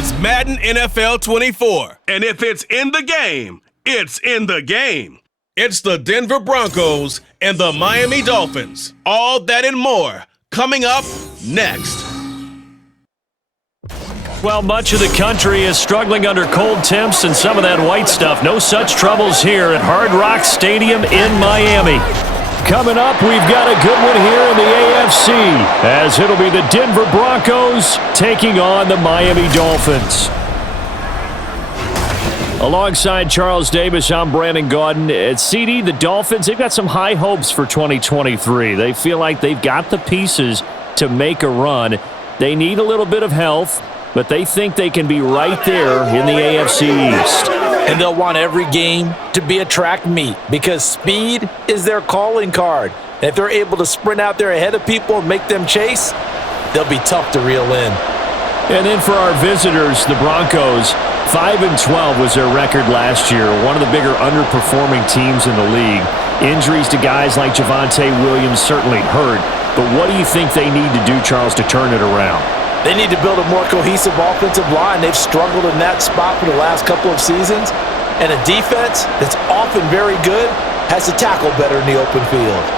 It's Madden NFL 24. And if it's in the game, it's in the game. It's the Denver Broncos and the Miami Dolphins. All that and more coming up next. Well, much of the country is struggling under cold temps and some of that white stuff. No such troubles here at Hard Rock Stadium in Miami. Coming up, we've got a good one here in the AFC, as it'll be the Denver Broncos taking on the Miami Dolphins. Alongside Charles Davis, I'm Brandon Gaudin. At CD, the Dolphins, they've got some high hopes for 2023. They feel like they've got the pieces to make a run. They need a little bit of health, but they think they can be right there in the AFC East. And they'll want every game to be a track meet because speed is their calling card. And if they're able to sprint out there ahead of people and make them chase, they'll be tough to reel in. And then for our visitors, the Broncos, 5-12 was their record last year, one of the bigger underperforming teams in the league. Injuries to guys like Javonte Williams certainly hurt, but what do you think they need to do, Charles, to turn it around? They need to build a more cohesive offensive line. They've struggled in that spot for the last couple of seasons. And a defense that's often very good has to tackle better in the open field.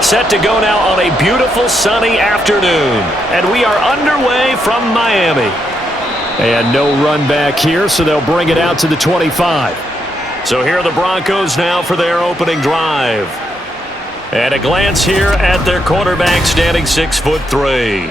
Set to go now on a beautiful sunny afternoon. And we are underway from Miami. And no run back here, so they'll bring it out to the 25. So here are the Broncos now for their opening drive. And a glance here at their quarterback, standing 6'3".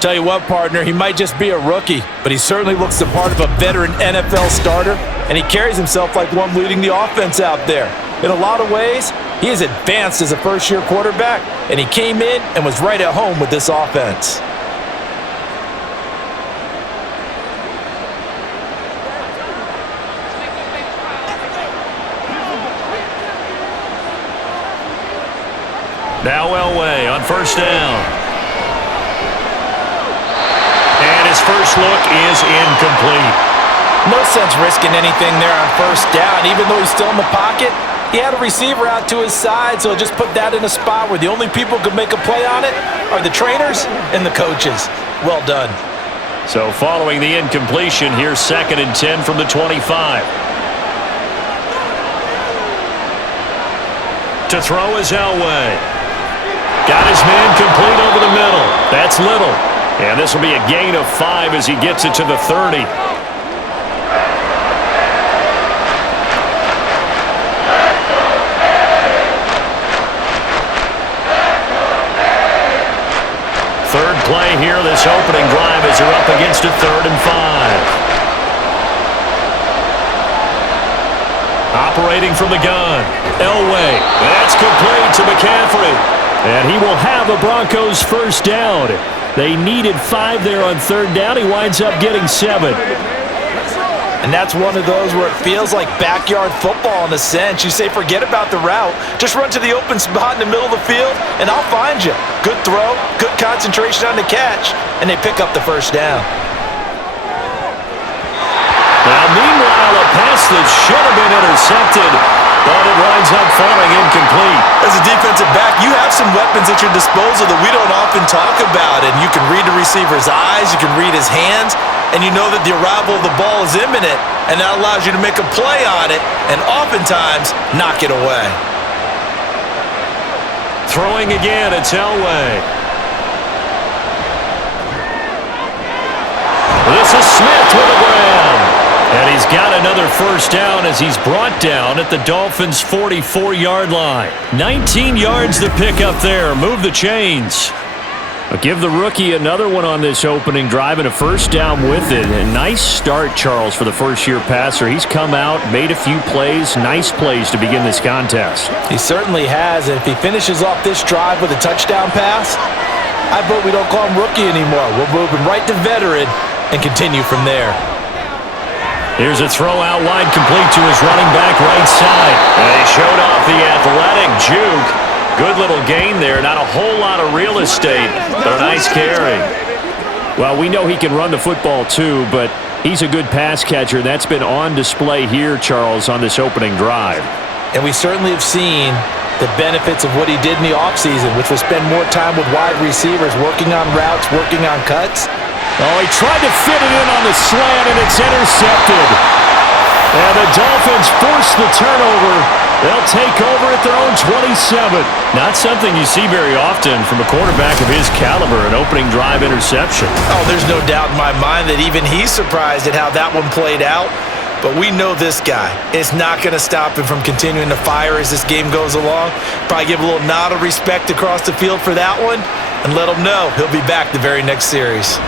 Tell you what, partner, he might just be a rookie, but he certainly looks the part of a veteran NFL starter, and he carries himself like one leading the offense out there. In a lot of ways, he is advanced as a first-year quarterback, and he came in and was right at home with this offense. Now Elway on first down. And his first look is incomplete. No sense risking anything there on first down, even though he's still in the pocket. He had a receiver out to his side, so just put that in a spot where the only people who can make a play on it are the trainers and the coaches. Well done. So following the incompletion, here's 2nd and 10 from the 25. To throw is Elway. Got his man complete over the middle. That's Little. And this will be a gain of 5 as he gets it to the 30. Third play here, this opening drive as they're up against a 3rd and 5. Operating from the gun. Elway. That's complete to McCaffrey. And he will have the Broncos first down. They needed 5 there on 3rd down. He winds up getting 7. And that's one of those where it feels like backyard football in a sense. You say, forget about the route. Just run to the open spot in the middle of the field, and I'll find you. Good throw, good concentration on the catch, and they pick up the first down. Now, meanwhile, a pass that should have been intercepted, but it winds up falling incomplete. As a defensive back, you have some weapons at your disposal that we don't often talk about, and you can read the receiver's eyes, you can read his hands, and you know that the arrival of the ball is imminent, and that allows you to make a play on it and oftentimes knock it away. Throwing again, it's Elway. This is Smith with a grab. And he's got another first down as he's brought down at the Dolphins' 44-yard line. 19 yards to pick up there. Move the chains. But give the rookie another one on this opening drive and a first down with it. A nice start, Charles, for the first-year passer. He's come out, made a few plays, nice plays to begin this contest. He certainly has, and if he finishes off this drive with a touchdown pass, I vote we don't call him rookie anymore. We'll move him right to veteran and continue from there. Here's a throw out wide complete to his running back right side. And he showed off the athletic juke. Good little gain there. Not a whole lot of real estate, but a nice carry. Well, we know he can run the football too, but he's a good pass catcher. That's been on display here, Charles, on this opening drive. And we certainly have seen the benefits of what he did in the offseason, which was spend more time with wide receivers, working on routes, working on cuts. Oh, he tried to fit it in on the slant, and it's intercepted. And the Dolphins force the turnover. They'll take over at their own 27. Not something you see very often from a quarterback of his caliber, an opening drive interception. Oh, there's no doubt in my mind that even he's surprised at how that one played out. But we know this guy. It's not going to stop him from continuing to fire as this game goes along. Probably give a little nod of respect across the field for that one and let him know he'll be back the very next series.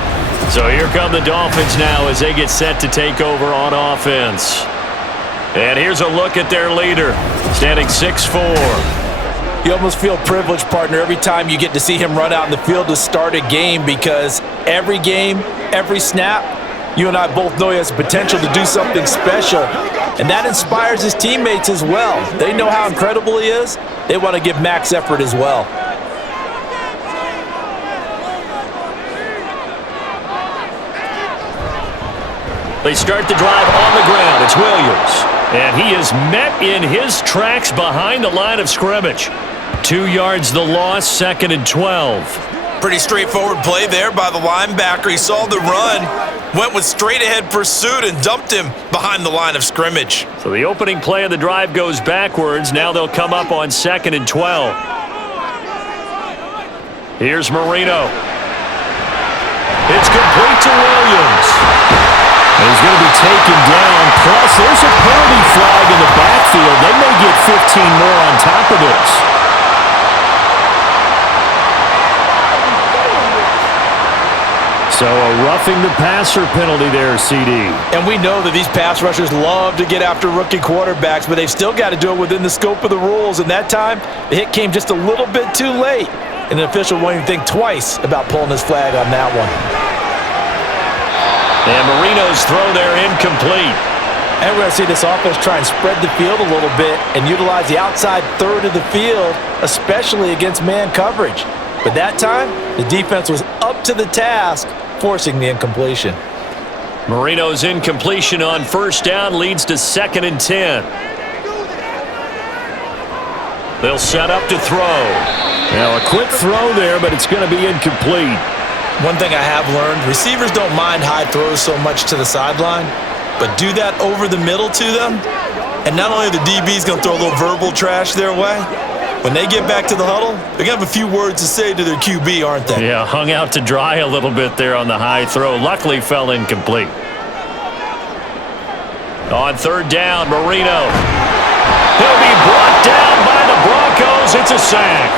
So here come the Dolphins now as they get set to take over on offense. And here's a look at their leader, standing 6'4". You almost feel privileged, partner, every time you get to see him run out in the field to start a game, because every game, every snap, you and I both know he has the potential to do something special. And that inspires his teammates as well. They know how incredible he is. They want to give max effort as well. They start the drive on the ground. It's Williams. And he is met in his tracks behind the line of scrimmage. 2 yards the loss, 2nd and 12. Pretty straightforward play there by the linebacker. He saw the run, went with straight-ahead pursuit, and dumped him behind the line of scrimmage. So the opening play of the drive goes backwards. Now they'll come up on 2nd and 12. Here's Marino. It's complete to Williams. He's going to be taken down. Plus, there's a penalty flag in the backfield. They may get 15 more on top of this. So a roughing the passer penalty there, CD. And we know that these pass rushers love to get after rookie quarterbacks, but they've still got to do it within the scope of the rules. And that time, the hit came just a little bit too late. And the official won't even think twice about pulling his flag on that one. And Marino's throw there incomplete. And we're going to see this offense try and spread the field a little bit and utilize the outside third of the field, especially against man coverage. But that time, the defense was up to the task, forcing the incompletion. Marino's incompletion on first down leads to 2nd and 10. They'll set up to throw. Now a quick throw there, but it's going to be incomplete. One thing I have learned, receivers don't mind high throws so much to the sideline, but do that over the middle to them, and not only are the DBs going to throw a little verbal trash their way, when they get back to the huddle, they're going to have a few words to say to their QB, aren't they? Yeah, hung out to dry a little bit there on the high throw. Luckily fell incomplete. On 3rd down, Marino. He'll be brought down by the Broncos. It's a sack.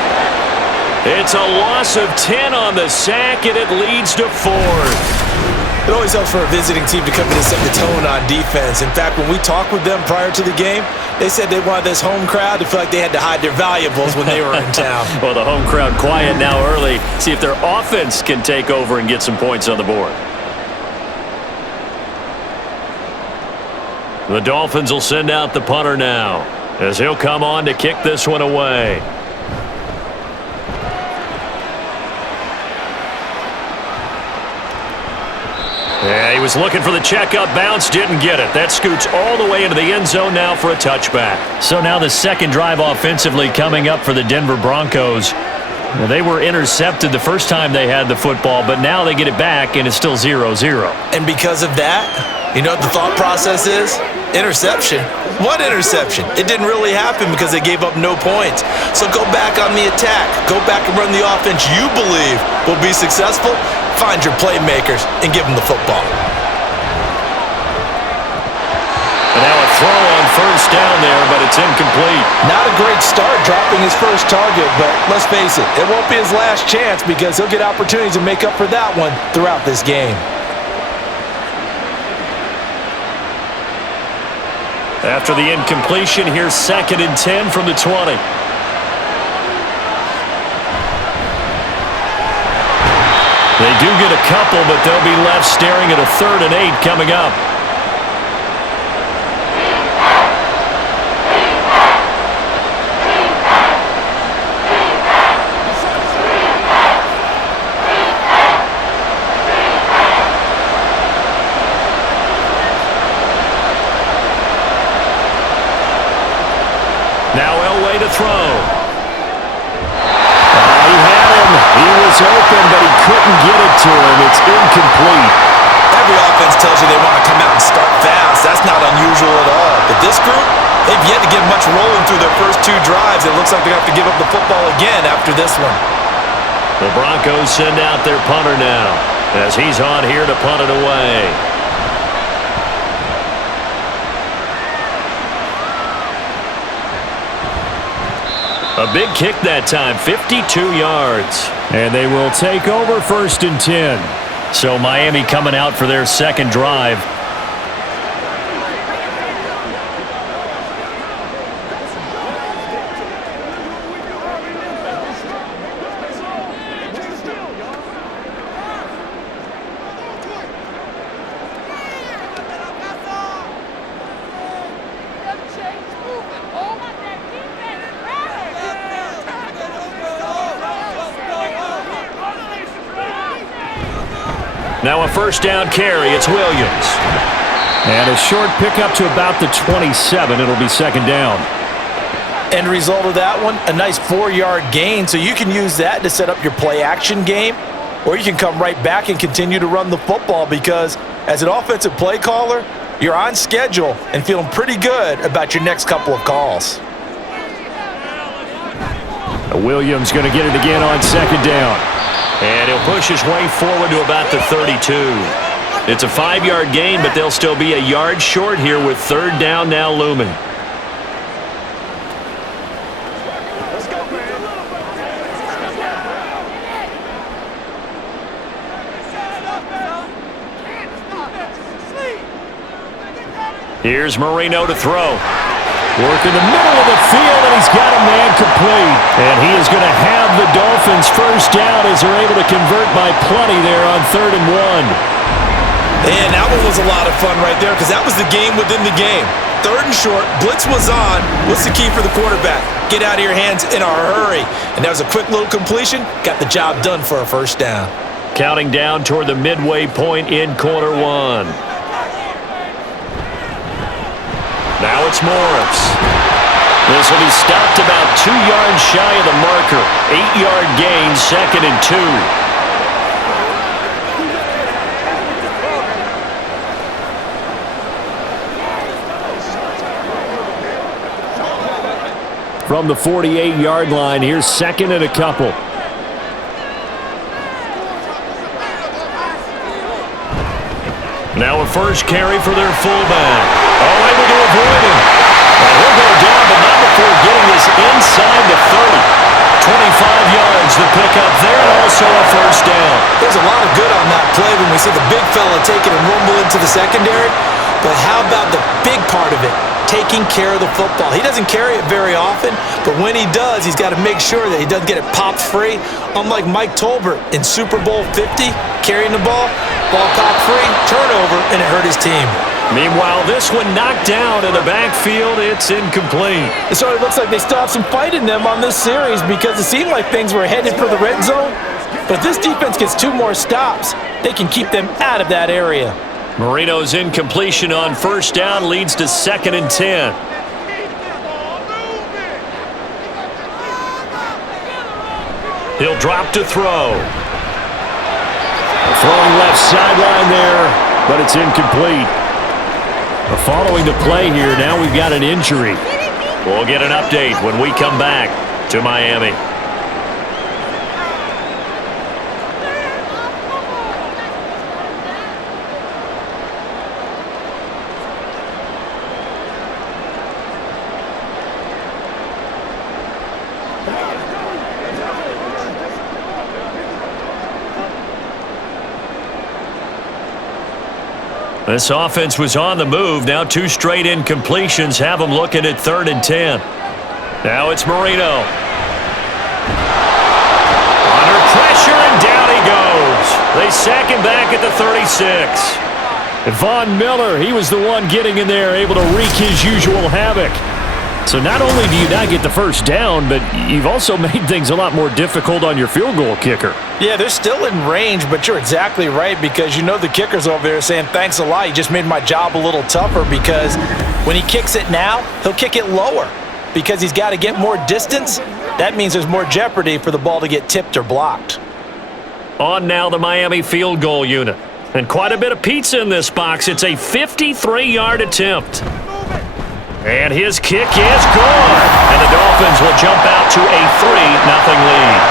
It's a loss of 10 on the sack, and it leads to 4th. It always helps for a visiting team to come in and set the tone on defense. In fact, when we talked with them prior to the game, they said they wanted this home crowd to feel like they had to hide their valuables when they were in town. Well, the home crowd quiet now early. See if their offense can take over and get some points on the board. The Dolphins will send out the punter now, as he'll come on to kick this one away. Yeah, he was looking for the checkup bounce, didn't get it. That scoots all the way into the end zone now for a touchback. So now the second drive offensively coming up for the Denver Broncos. Well, they were intercepted the first time they had the football, but now they get it back, and it's still 0-0. And because of that, you know what the thought process is? Interception. What interception? It didn't really happen because they gave up no points. So go back on the attack. Go back and run the offense you believe will be successful. Find your playmakers and give them the football. And now a throw on first down there, but it's incomplete. Not a great start dropping his first target, but let's face it, it won't be his last chance because he'll get opportunities to make up for that one throughout this game. After the incompletion, here's 2nd and 10 from the 20. They do get a couple, but they'll be left staring at a 3rd and 8 coming up. tells you they want to come out and start fast. That's not unusual at all. But this group, they've yet to get much rolling through their first 2 drives. It looks like they're going to have to give up the football again after this one. The Broncos send out their punter now as he's on here to punt it away. A big kick that time, 52 yards. And they will take over 1st and 10. So Miami coming out for their second drive. Now a 1st down carry. It's Williams. And a short pickup to about the 27. It'll be 2nd down. End result of that one, a nice 4-yard gain. So you can use that to set up your play-action game, or you can come right back and continue to run the football because as an offensive play caller, you're on schedule and feeling pretty good about your next couple of calls. Williams going to get it again on 2nd down. And he'll push his way forward to about the 32. It's a 5-yard gain, but they'll still be a yard short here with 3rd down now looming. Here's Marino to throw. Work in the middle of the field, and he's got a man complete. And he is going to have the Dolphins 1st down as they're able to convert by plenty there on 3rd and 1. And that one was a lot of fun right there because that was the game within the game. 3rd and short, blitz was on. What's the key for the quarterback? Get out of your hands in a hurry. And that was a quick little completion. Got the job done for a 1st down. Counting down toward the midway point in quarter 1. Now it's Morris. This will be stopped about 2 yards shy of the marker. 8-yard gain, 2nd and 2. From the 48-yard line, here's 2nd and a couple. Now a 1st carry for their fullback. Oh, able to avoid him. And he'll go down, but not before getting this inside the 30. 25 yards the pickup there, and also a 1st down. There's a lot of good on that play when we see the big fella take it and rumble into the secondary. But how about the big part of it? Taking care of the football. He doesn't carry it very often, but when he does, he's got to make sure that he doesn't get it popped free. Unlike Mike Tolbert in Super Bowl 50, carrying the ball popped free, turnover, and it hurt his team. Meanwhile, this one knocked down in the backfield. It's incomplete. It sort of looks like they still have some fight in them on this series because it seemed like things were headed for the red zone. But if this defense gets 2 more stops, they can keep them out of that area. Marino's incompletion on 1st down leads to 2nd and 10. He'll drop to throw. Throwing left sideline there, but it's incomplete. Following the play here, now we've got an injury. We'll get an update when we come back to Miami. This offense was on the move. Now 2 straight incompletions have them looking at 3rd and 10. Now it's Marino. Under pressure, and down he goes. They sack him back at the 36. Von Miller, he was the one getting in there, able to wreak his usual havoc. So not only do you not get the 1st down, but you've also made things a lot more difficult on your field goal kicker. Yeah, they're still in range, but you're exactly right because you know the kicker's over there saying, thanks a lot, you just made my job a little tougher because when he kicks it now, he'll kick it lower because he's got to get more distance. That means there's more jeopardy for the ball to get tipped or blocked. On now the Miami field goal unit. And quite a bit of pizza in this box. It's a 53-yard attempt. And his kick is good. And the Dolphins will jump out to a 3-0 lead.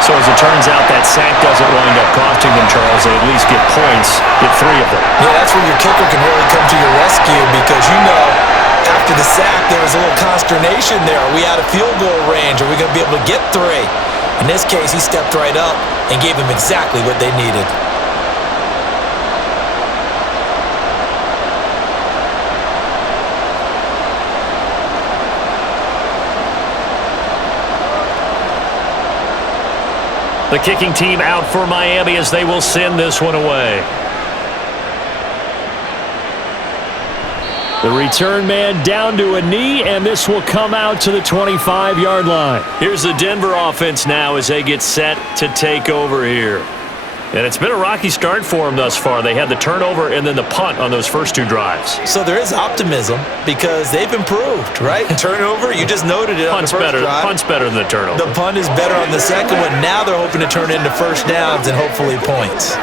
So as it turns out, that sack doesn't wind up costing them, Charles. They at least get points, get 3 of them. Yeah, that's where your kicker can really come to your rescue because, after the sack, there was a little consternation there. Are we out of field goal range? Are we going to be able to get 3? In this case, he stepped right up and gave them exactly what they needed. The kicking team out for Miami as they will send this one away. The return man down to a knee, and this will come out to the 25-yard line. Here's the Denver offense now as they get set to take over here. And it's been a rocky start for them thus far. They had the turnover and then the punt on those first 2 drives. So there is optimism because they've improved, right? Turnover, you just noted it on the first drive. Punt's better than the turnover. The punt is better on the second one. Now they're hoping to turn it into first downs and hopefully points.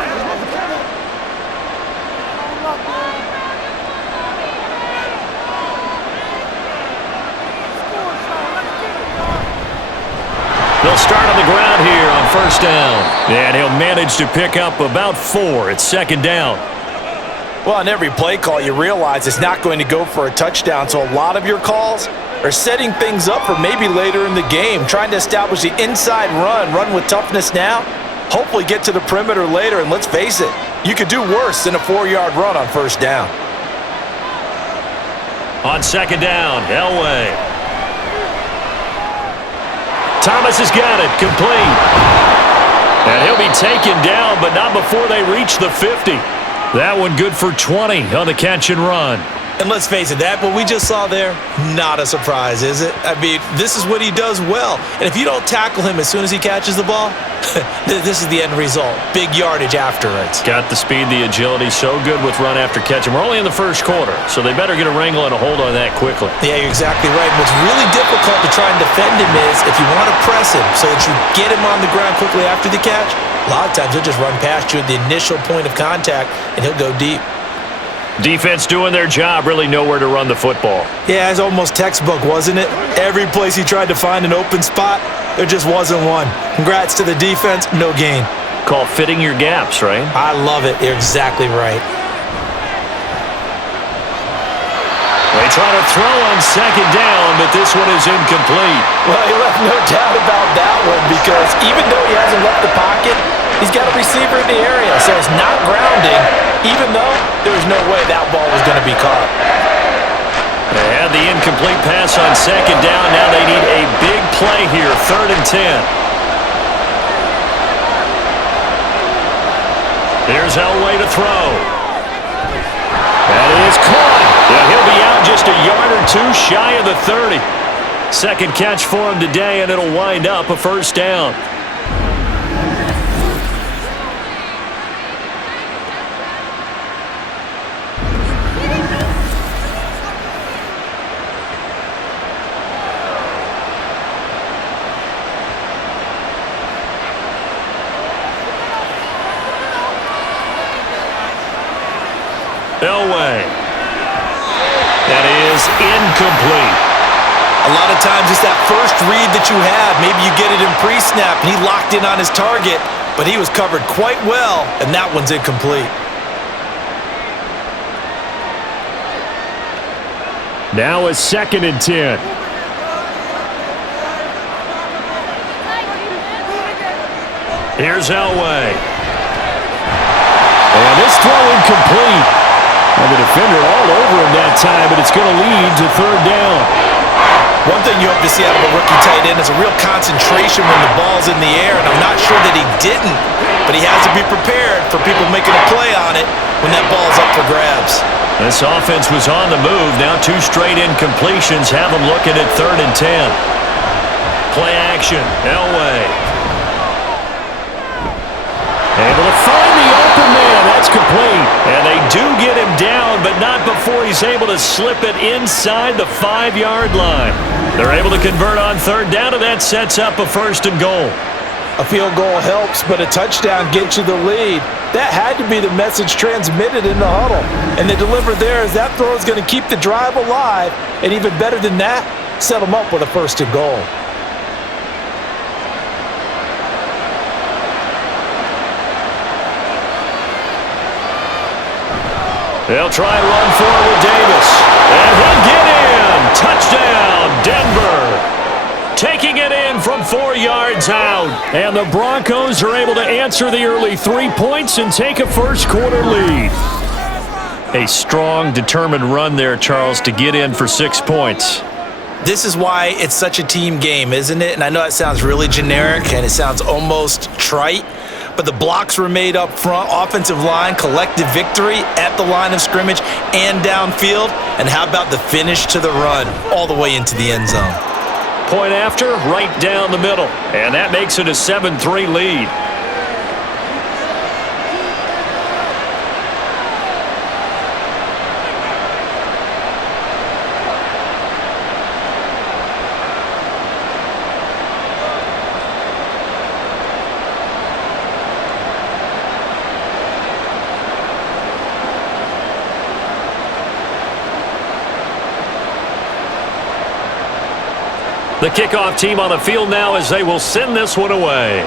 They'll start on the ground here on first down. And he'll manage to pick up about 4. It's second down. Well, on every play call, you realize it's not going to go for a touchdown. So a lot of your calls are setting things up for maybe later in the game, trying to establish the inside run with toughness now, hopefully get to the perimeter later. And let's face it, you could do worse than a 4-yard run on first down. On second down, Elway. Thomas has got it, complete. And he'll be taken down, but not before they reach the 50. That one good for 20 on the catch and run. And let's face it, what we just saw there, not a surprise, is it? I mean, this is what he does well. And if you don't tackle him as soon as he catches the ball, this is the end result. Big yardage after it. Got the speed, the agility, so good with run after catch. And we're only in the first quarter, so they better get a wrangle and a hold on that quickly. Yeah, you're exactly right. What's really difficult to try and defend him is if you want to press him so that you get him on the ground quickly after the catch, a lot of times he'll just run past you at the initial point of contact, and he'll go deep. Defense doing their job, really nowhere to run the football. Yeah, it's almost textbook, wasn't it? Every place he tried to find an open spot, there just wasn't one. Congrats to the defense, no gain. Call fitting your gaps, right? I love it. You're exactly right. They try to throw on second down, but this one is incomplete. Well, he left no doubt about that one because even though he hasn't left the pocket, he's got a receiver in the area, so it's not grounding, even though there was no way that ball was going to be caught. They had the incomplete pass on second down. Now they need a big play here, 3rd and 10. Here's Elway to throw. That is caught. And he'll be out just a yard or 2 shy of the 30. Second catch for him today, and it'll wind up a first down. Elway. That is incomplete. A lot of times it's that first read that you have. Maybe you get it in pre-snap, and he locked in on his target, but he was covered quite well, and that one's incomplete. Now it's 2nd and 10. Here's Elway. And this throw incomplete. And the defender all over him that time, but it's going to lead to 3rd down. One thing you hope to see out of a rookie tight end is a real concentration when the ball's in the air, and I'm not sure that he didn't, but he has to be prepared for people making a play on it when that ball's up for grabs. This offense was on the move. Now 2 straight incompletions have them looking at 3rd and 10. Play action, Elway. Able to find the open man. That's complete. And they do get him down, but not before he's able to slip it inside the 5-yard line. They're able to convert on 3rd down, and that sets up a 1st and goal. A field goal helps, but a touchdown gets you the lead. That had to be the message transmitted in the huddle. And they deliver there as that throw is going to keep the drive alive. And even better than that, set them up with a 1st and goal. They'll try and run forward with Davis. And he'll get in. Touchdown, Denver. Taking it in from 4 yards out. And the Broncos are able to answer the early 3 points and take a first-quarter lead. A strong, determined run there, Charles, to get in for 6 points. This is why it's such a team game, isn't it? And I know it sounds really generic and it sounds almost trite, but the blocks were made up front, offensive line, collective victory at the line of scrimmage and downfield. And how about the finish to the run all the way into the end zone? Point after, right down the middle. And that makes it a 7-3 lead. The kickoff team on the field now as they will send this one away.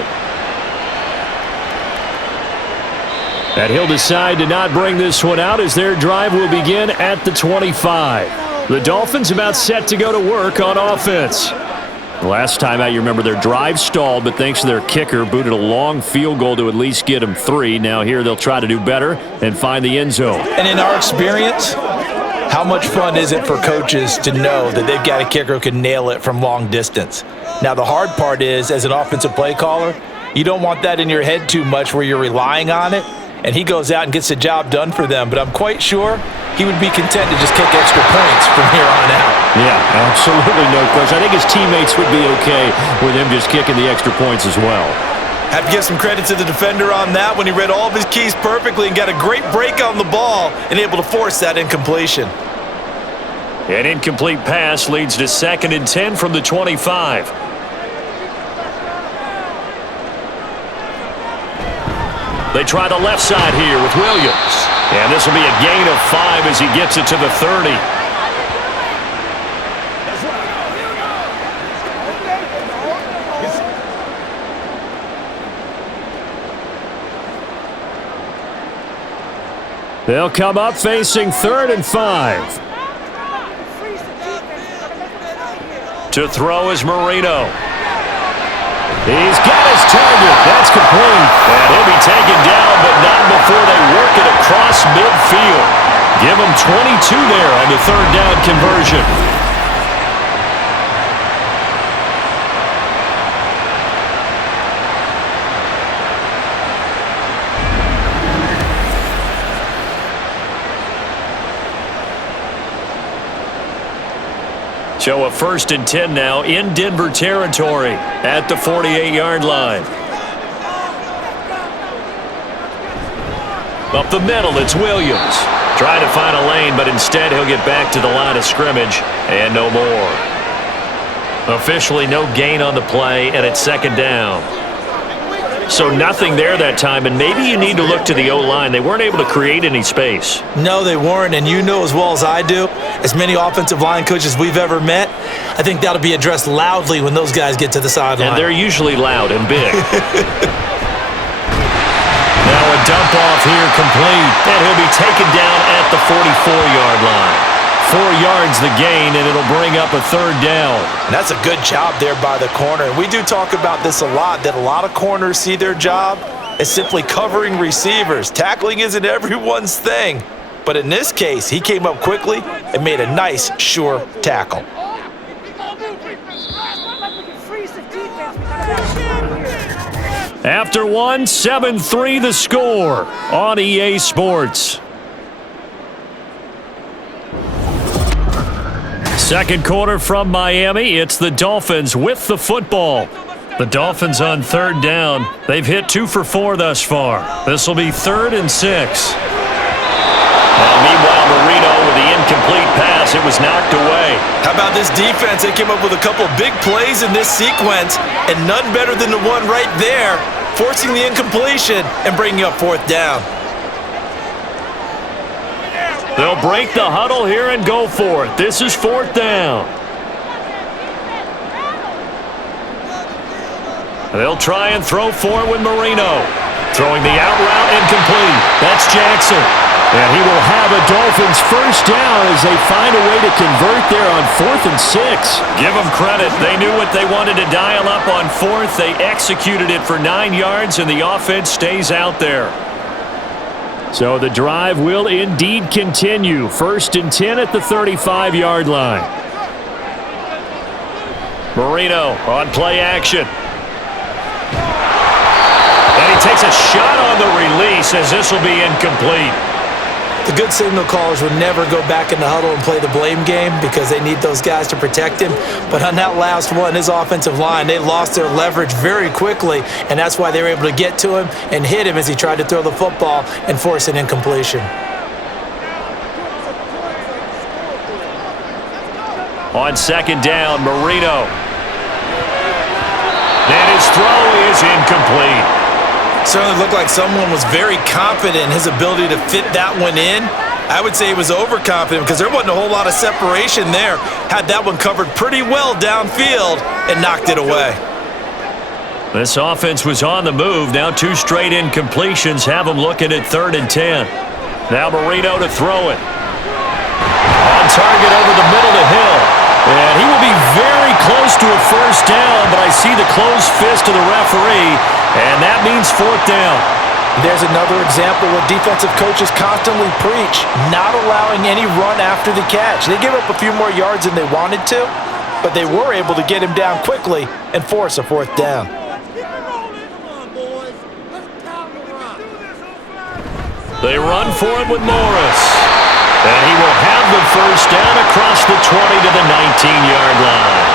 And he'll decide to not bring this one out as their drive will begin at the 25. The Dolphins about set to go to work on offense. Last time out, you remember their drive stalled, but thanks to their kicker, booted a long field goal to at least get them 3. Now here they'll try to do better and find the end zone. And in our experience, how much fun is it for coaches to know that they've got a kicker who can nail it from long distance? Now, the hard part is, as an offensive play caller, you don't want that in your head too much where you're relying on it, and he goes out and gets the job done for them. But I'm quite sure he would be content to just kick extra points from here on out. Yeah, absolutely no question. I think his teammates would be okay with him just kicking the extra points as well. Have to give some credit to the defender on that when he read all of his keys perfectly and got a great break on the ball and able to force that incompletion. An incomplete pass leads to 2nd and 10 from the 25. They try the left side here with Williams. And this will be a gain of 5 as he gets it to the 30. They'll come up facing 3rd and 5. To throw is Marino. He's got his target. That's complete. And he'll be taken down, but not before they work it across midfield. Give him 22 there on the 3rd down conversion. So a 1st and 10 now in Denver territory at the 48-yard line. Up the middle, it's Williams. Trying to find a lane, but instead he'll get back to the line of scrimmage and no more. Officially no gain on the play, and it's 2nd down. So nothing there that time, and maybe you need to look to the O-line. They weren't able to create any space. No, they weren't, and you know as well as I do, as many offensive line coaches we've ever met, I think that'll be addressed loudly when those guys get to the sideline. And they're usually loud and big. Now a dump off here complete, and he'll be taken down at the 44-yard line. 4 yards the gain, and it'll bring up a 3rd down. And that's a good job there by the corner. We do talk about this a lot, that a lot of corners see their job as simply covering receivers. Tackling isn't everyone's thing. But in this case, he came up quickly and made a nice, sure tackle. After 1, 7-3 the score on EA Sports. Second quarter from Miami. It's the Dolphins with the football. The Dolphins on 3rd down. They've hit 2 for 4 thus far. This will be 3rd and 6. Now, meanwhile, Marino with the incomplete pass. It was knocked away. How about this defense? They came up with a couple big plays in this sequence, and none better than the one right there, forcing the incompletion and bringing up fourth down. They'll break the huddle here and go for it. This is fourth down. They'll try and throw for it with Marino. Throwing the out route incomplete. That's Jackson. And he will have a Dolphins first down as they find a way to convert there on 4th and 6. Give them credit. They knew what they wanted to dial up on 4th. They executed it for 9 yards, and the offense stays out there. So the drive will indeed continue. 1st and 10 at the 35-yard line. Marino on play action. And he takes a shot on the release as this will be incomplete. The good signal callers would never go back in the huddle and play the blame game because they need those guys to protect him. But on that last one, his offensive line, they lost their leverage very quickly, and that's why they were able to get to him and hit him as he tried to throw the football and force an incompletion. On 2nd down, Marino. And his throw is incomplete. Certainly looked like someone was very confident in his ability to fit that one in. I would say he was overconfident because there wasn't a whole lot of separation there. Had that one covered pretty well downfield and knocked it away. This offense was on the move. Now 2 straight incompletions have them looking at 3rd and 10. Now Marino to throw it. On target over the middle to Hill. And he will be very close to a first down, but I see the closed fist of the referee, and that means 4th down. There's another example where defensive coaches constantly preach, not allowing any run after the catch. They give up a few more yards than they wanted to, but they were able to get him down quickly and force a 4th down. They run for it with Morris. And he will have the first down across the 20 to the 19-yard line.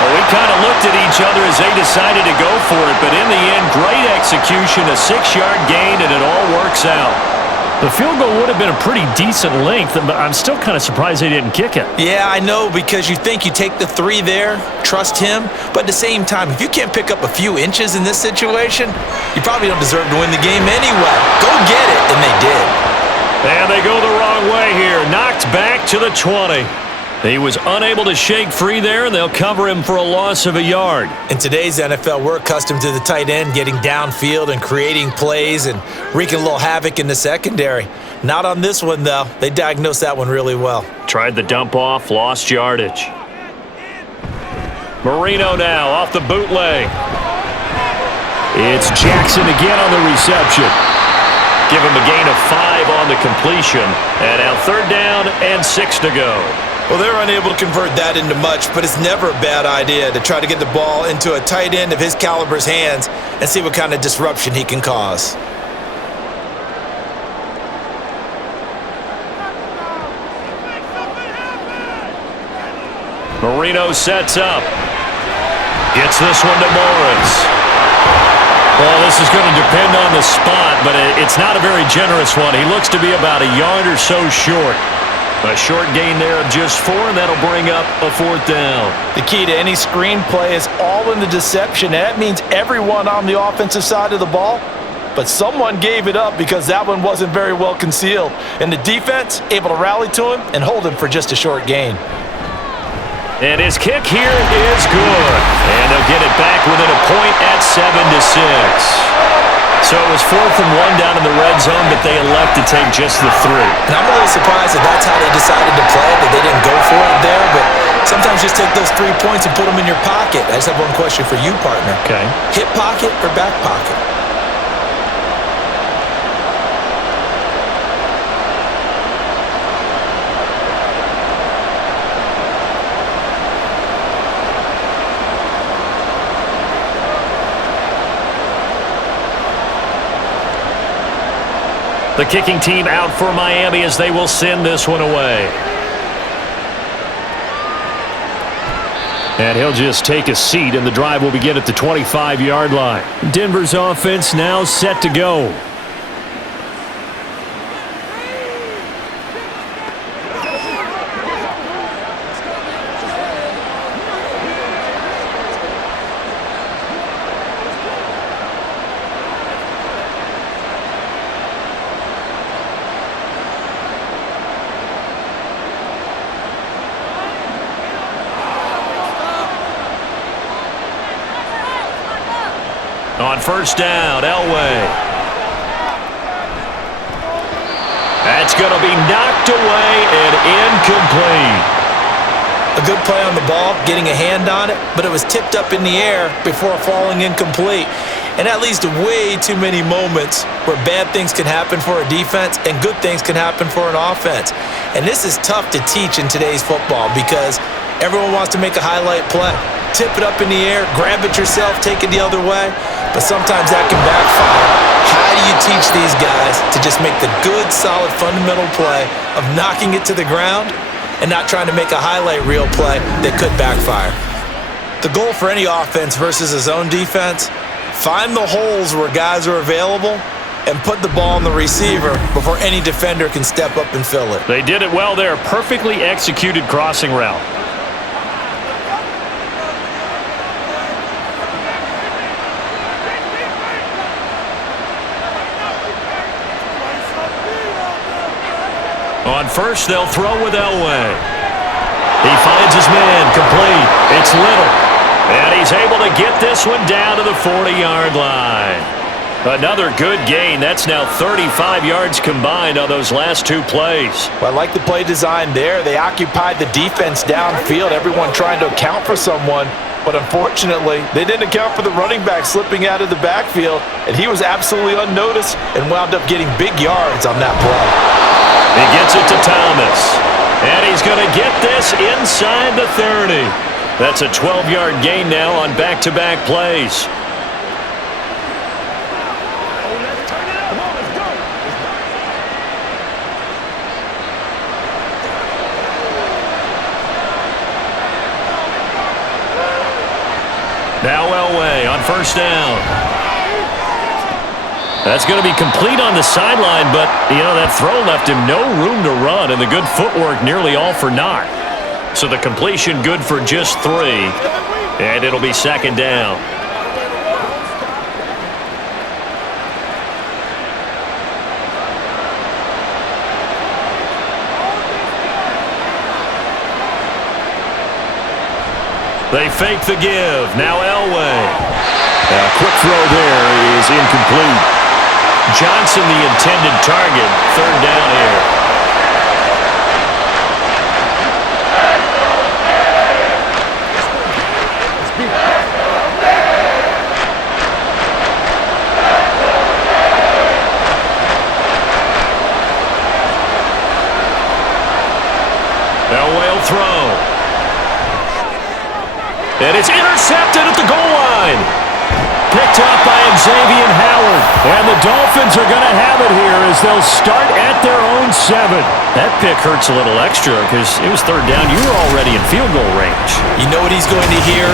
Well, we kind of looked at each other as they decided to go for it, but in the end, great execution, a 6-yard gain, and it all works out. The field goal would have been a pretty decent length, but I'm still kind of surprised they didn't kick it. Yeah, I know, because you think you take the 3 there, trust him, but at the same time, if you can't pick up a few inches in this situation, you probably don't deserve to win the game anyway. Go get it, and they did. And they go the wrong way here. Knocked back to the 20. He was unable to shake free there, and they'll cover him for a loss of a yard. In today's NFL, we're accustomed to the tight end getting downfield and creating plays and wreaking a little havoc in the secondary. Not on this one, though. They diagnosed that one really well. Tried the dump off, lost yardage. Marino now off the bootleg. It's Jackson again on the reception. Give him a gain of 5 on the completion. And now 3rd down and 6 to go. Well, they're unable to convert that into much, but it's never a bad idea to try to get the ball into a tight end of his caliber's hands and see what kind of disruption he can cause. Marino sets up. Gets this one to Morris. Well, this is going to depend on the spot, but it's not a very generous one. He looks to be about a yard or so short. A short gain there of just 4, and that'll bring up a 4th down. The key to any screenplay is all in the deception, and that means everyone on the offensive side of the ball, but someone gave it up because that one wasn't very well concealed. And the defense able to rally to him and hold him for just a short gain. And his kick here is good. And they'll get it back within a point at 7-6. So it was 4th and 1 down in the red zone, but they elect to take just the 3. And I'm a little surprised that that's how they decided to play it, that they didn't go for it there. But sometimes just take those 3 points and put them in your pocket. I just have one question for you, partner. Okay. Hip pocket or back pocket? The kicking team out for Miami as they will send this one away. And he'll just take a seat, and the drive will begin at the 25-yard line. Denver's offense now set to go. On first down, Elway. That's going to be knocked away and incomplete. A good play on the ball, getting a hand on it, but it was tipped up in the air before falling incomplete. And that leads to way too many moments where bad things can happen for a defense and good things can happen for an offense. And this is tough to teach in today's football because everyone wants to make a highlight play. Tip it up in the air, grab it yourself, take it the other way. But sometimes that can backfire. How do you teach these guys to just make the good, solid, fundamental play of knocking it to the ground and not trying to make a highlight reel play that could backfire? The goal for any offense versus his own defense, find the holes where guys are available and put the ball on the receiver before any defender can step up and fill it. They did it well there. Perfectly executed crossing route. On first, they'll throw with Elway. He finds his man, complete. It's Little. And he's able to get this one down to the 40-yard line. Another good gain. That's now 35 yards combined on those last two plays. Well, I like the play design there. They occupied the defense downfield, everyone trying to account for someone. But unfortunately, they didn't account for the running back slipping out of the backfield, and he was absolutely unnoticed and wound up getting big yards on that play. He gets it to Thomas. And he's going to get this inside the 30. That's a 12-yard gain now on back-to-back plays. Now Elway on first down. That's going to be complete on the sideline, but, that throw left him no room to run, and the good footwork nearly all for naught. So the completion good for just 3, and it'll be second down. They fake the give. Now Elway. A quick throw there is incomplete. Johnson, the intended target. Third down here. Elway will throw. And it's intercepted at the goal line. Picked up by Xavier Howard. And the Dolphins are going to have it here as they'll start at their own 7. That pick hurts a little extra because it was third down. You were already in field goal range. You know what he's going to hear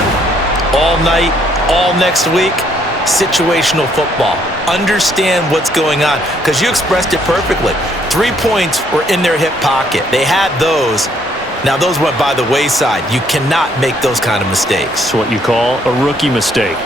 all night, all next week? Situational football. Understand what's going on because you expressed it perfectly. 3 points were in their hip pocket. They had those. Now, those went by the wayside. You cannot make those kind of mistakes. It's what you call a rookie mistake.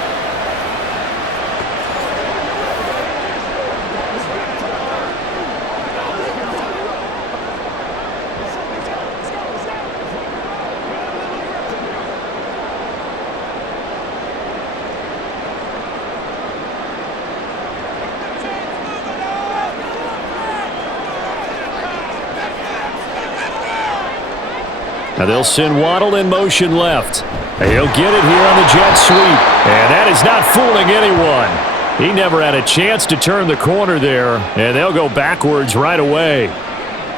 Now they'll send Waddle in motion left. He'll get it here on the jet sweep. And that is not fooling anyone. He never had a chance to turn the corner there. And they'll go backwards right away.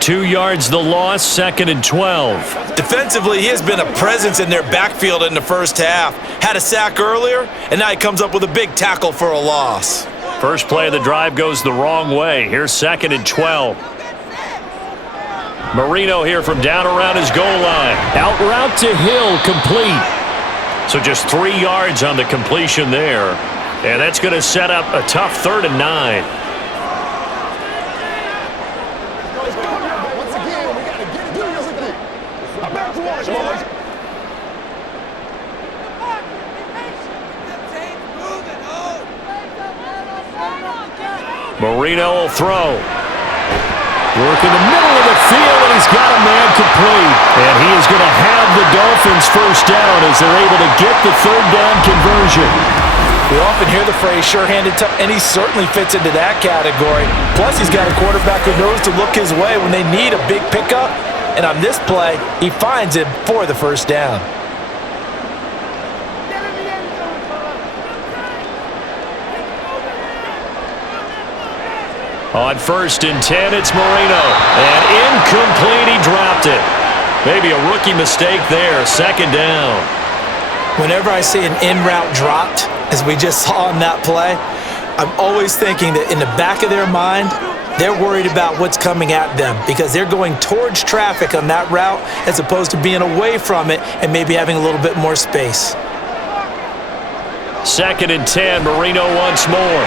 2 yards the loss, 2nd and 12. Defensively, he has been a presence in their backfield in the first half. Had a sack earlier, and now he comes up with a big tackle for a loss. First play of the drive goes the wrong way. Here's 2nd and 12. Marino here from down around his goal line. Out route to Hill, complete. So just 3 yards on the completion there. And that's going to set up a tough 3rd and 9. Marino will throw. Work in the middle of the field, and he's got a man complete. And he is going to have the Dolphins first down as they're able to get the 3rd down conversion. We often hear the phrase sure-handed, and he certainly fits into that category. Plus, he's got a quarterback who knows to look his way when they need a big pickup. And on this play, he finds him for the first down. On 1st and 10, it's Marino. And incomplete, he dropped it. Maybe a rookie mistake there, 2nd down. Whenever I see an in-route dropped, as we just saw in that play, I'm always thinking that in the back of their mind, they're worried about what's coming at them because they're going towards traffic on that route as opposed to being away from it and maybe having a little bit more space. 2nd and 10, Marino once more.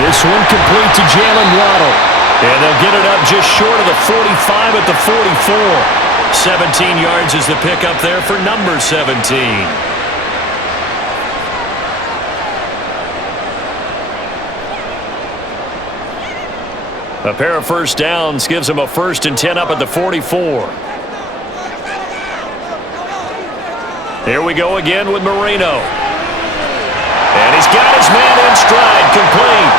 This one complete to Jalen Waddle. And they'll get it up just short of the 45 at the 44. 17 yards is the pickup there for number 17. A pair of first downs gives him a 1st and 10 up at the 44. Here we go again with Marino. And he's got his man in stride, complete.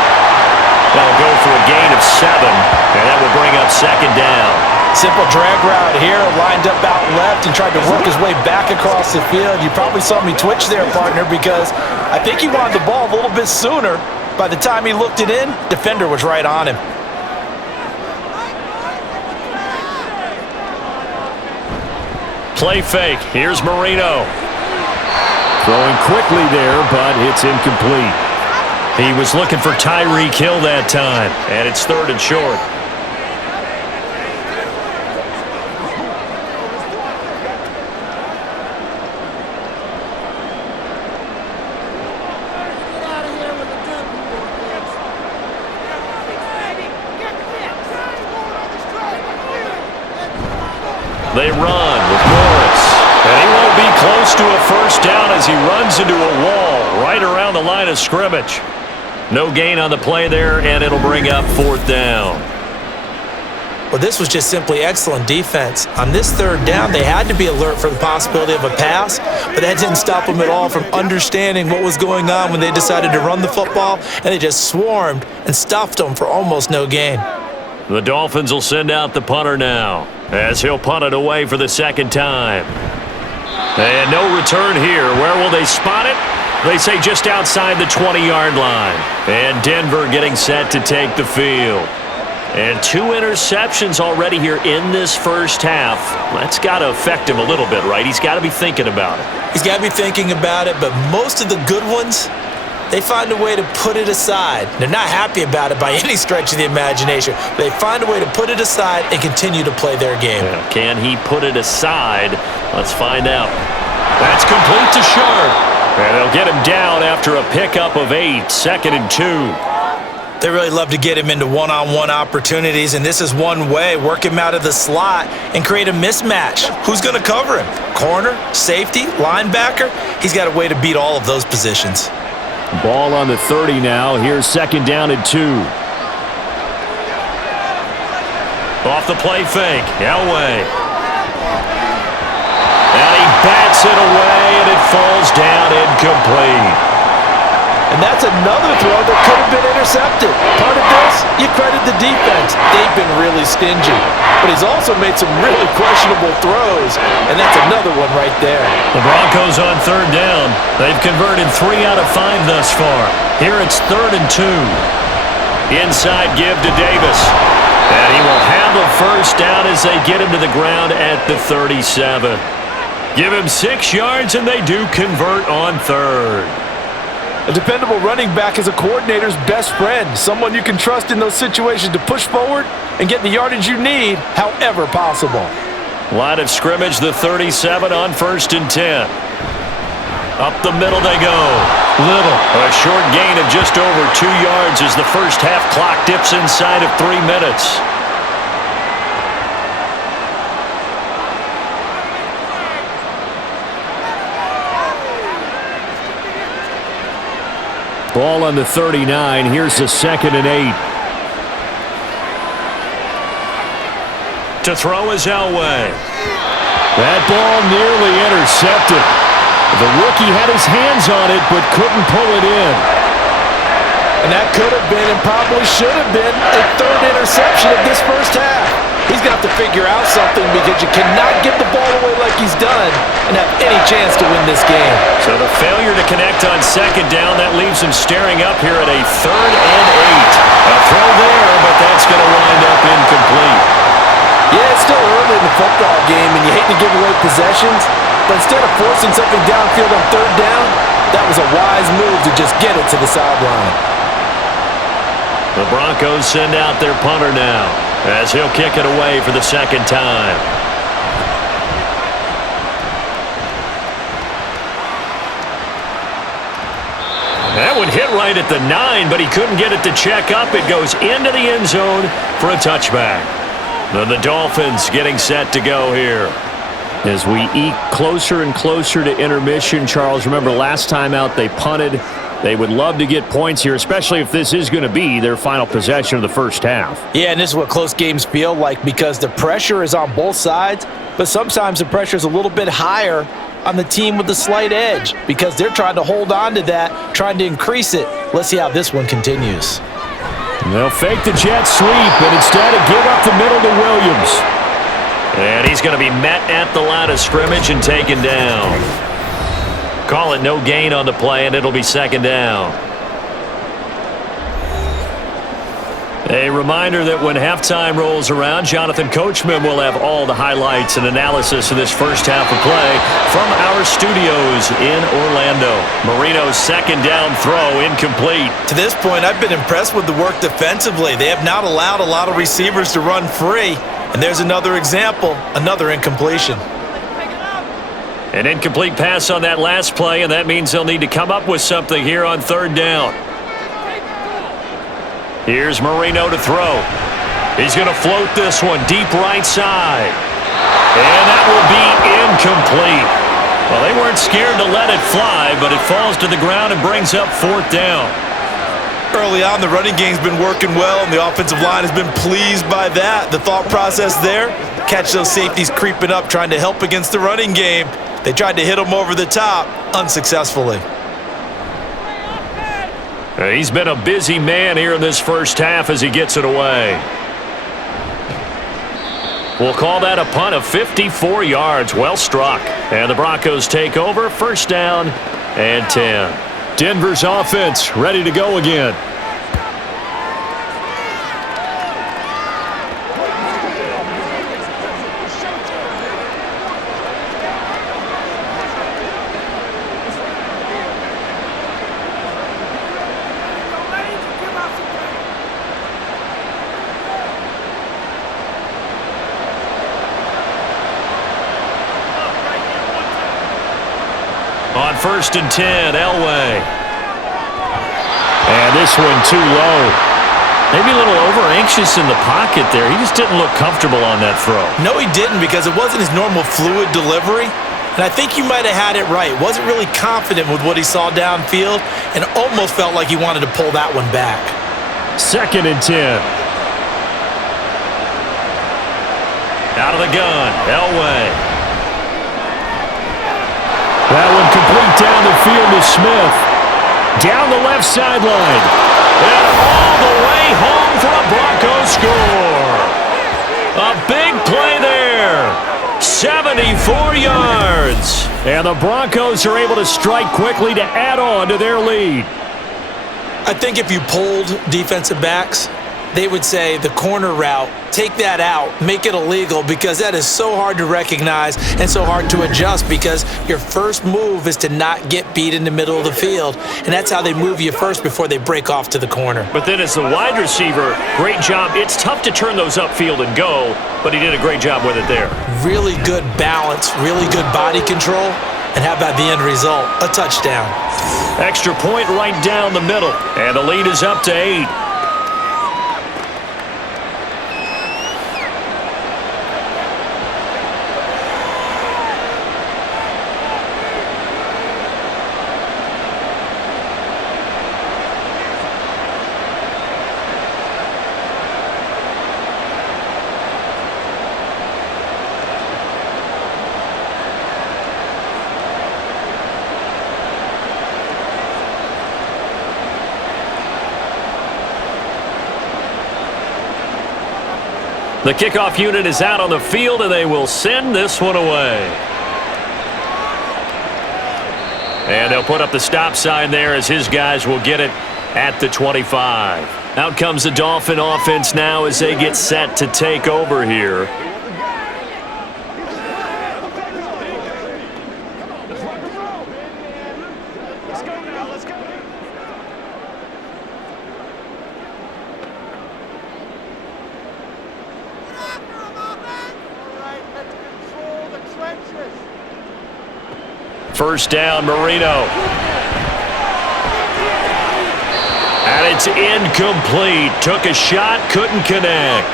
That'll go for a gain of 7, and that will bring up 2nd down. Simple drag route here, lined up out left and tried to work his way back across the field. You probably saw me twitch there, partner, because I think he wanted the ball a little bit sooner. By the time he looked it in, defender was right on him. Play fake. Here's Marino. Throwing quickly there, but it's incomplete. He was looking for Tyreek Hill that time, and it's 3rd and short. They run with Morris. And he won't be close to a first down as he runs into a wall right around the line of scrimmage. No gain on the play there, and it'll bring up 4th down. Well, this was just simply excellent defense. On this 3rd down, they had to be alert for the possibility of a pass, but that didn't stop them at all from understanding what was going on when they decided to run the football, and they just swarmed and stuffed them for almost no gain. The Dolphins will send out the punter now as he'll punt it away for the 2nd time. And no return here. Where will they spot it? They say just outside the 20-yard line. And Denver getting set to take the field. And 2 interceptions already here in this first half. That's got to affect him a little bit, right? He's got to be thinking about it. He's got to be thinking about it, but most of the good ones, they find a way to put it aside. They're not happy about it by any stretch of the imagination. They find a way to put it aside and continue to play their game. Yeah, can he put it aside? Let's find out. That's complete to Sharp. And they'll get him down after a pickup of 8, 2nd and 2. They really love to get him into one-on-one opportunities, and this is one way. Work him out of the slot and create a mismatch. Who's going to cover him? Corner, safety, linebacker? He's got a way to beat all of those positions. Ball on the 30 now. Here's 2nd down and 2. Off the play fake. Elway. And he bats it away, and it falls down incomplete. And that's another throw that could have been intercepted. Part of this, you credit the defense. They've been really stingy. But he's also made some really questionable throws, and that's another one right there. The Broncos on 3rd down. They've converted 3 out of 5 thus far. Here it's 3rd and 2. Inside give to Davis. And he will have the first down as they get him to the ground at the 37. Give him 6 yards, and they do convert on 3rd. A dependable running back is a coordinator's best friend, someone you can trust in those situations to push forward and get the yardage you need however possible. Line of scrimmage, the 37 on 1st and 10. Up the middle they go. Little. A short gain of just over 2 yards as the first half clock dips inside of 3 minutes. Ball on the 39. Here's the 2nd and 8. To throw is Elway. That ball nearly intercepted. The rookie had his hands on it but couldn't pull it in. And that could have been and probably should have been a third interception of this first half. He's going to have to figure out something because you cannot give the ball away like he's done and have any chance to win this game. So the failure to connect on second down, that leaves him staring up here at a 3rd and 8. A throw there, but that's going to wind up incomplete. Yeah, it's still early in the football game, and you hate to give away possessions, but instead of forcing something downfield on 3rd down, that was a wise move to just get it to the sideline. The Broncos send out their punter now, as he'll kick it away for the second time. That one hit right at the 9, but he couldn't get it to check up. It goes into the end zone for a touchback. Then the Dolphins getting set to go here. As we eke closer and closer to intermission, Charles, remember last time out they punted. They would love to get points here, especially if this is going to be their final possession of the first half. Yeah, and this is what close games feel like because the pressure is on both sides, but sometimes the pressure is a little bit higher on the team with the slight edge because they're trying to hold on to that, trying to increase it. Let's see how this one continues. They'll fake the jet sweep, and instead give up the middle to Williams. And he's going to be met at the line of scrimmage and taken down. Call it no gain on the play, and it'll be second down. A reminder that when halftime rolls around, Jonathan Coachman will have all the highlights and analysis of this first half of play from our studios in Orlando. Marino's second down throw incomplete. To this point, I've been impressed with the work defensively. They have not allowed a lot of receivers to run free. And there's another example, another incompletion. An incomplete pass on that last play, and that means they'll need to come up with something here on 3rd down. Here's Marino to throw. He's going to float this one deep right side. And that will be incomplete. Well, they weren't scared to let it fly, but it falls to the ground and brings up 4th down. Early on, the running game's been working well, and the offensive line has been pleased by that. The thought process there, catch those safeties creeping up, trying to help against the running game. They tried to hit him over the top, unsuccessfully. He's been a busy man here in this first half as he gets it away. We'll call that a punt of 54 yards. Well struck. And the Broncos take over. 1st down and 10. Denver's offense ready to go again. On 1st and 10, Elway. And this one too low. Maybe a little over-anxious in the pocket there. He just didn't look comfortable on that throw. No, he didn't because it wasn't his normal fluid delivery. And I think you might have had it right. Wasn't really confident with what he saw downfield and almost felt like he wanted to pull that one back. 2nd and 10. Out of the gun, Elway. That one complete down the field to Smith. Down the left sideline. And all the way home for a Broncos score. A big play there. 74 yards. And the Broncos are able to strike quickly to add on to their lead. I think if you polled defensive backs, they would say the corner route, take that out, make it illegal because that is so hard to recognize and so hard to adjust because your first move is to not get beat in the middle of the field. And that's how they move you first before they break off to the corner. But then as the wide receiver, great job. It's tough to turn those upfield and go, but he did a great job with it there. Really good balance, really good body control. And how about the end result? A touchdown. Extra point right down the middle. And the lead is up to 8. The kickoff unit is out on the field, and they will send this one away. And they'll put up the stop sign there as his guys will get it at the 25. Out comes the Dolphin offense now as they get set to take over here. First down, Marino. And it's incomplete. Took a shot, couldn't connect.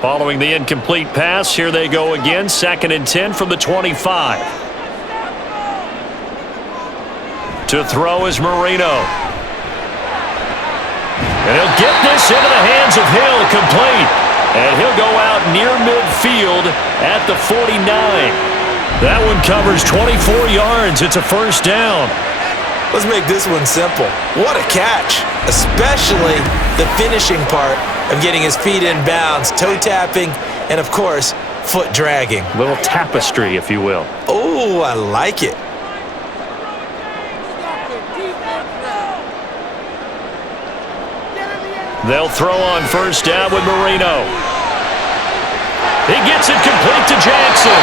Following the incomplete pass, here they go again. 2nd and 10 from the 25. To throw is Marino. And he'll get this into the hands of Hill, complete. And he'll go out near midfield at the 49. That one covers 24 yards. It's a first down. Let's make this one simple. What a catch, especially the finishing part of getting his feet in bounds, toe tapping, and of course, foot dragging. A little tapestry, if you will. Oh, I like it. They'll throw on first down with Marino. He gets it complete to Jackson.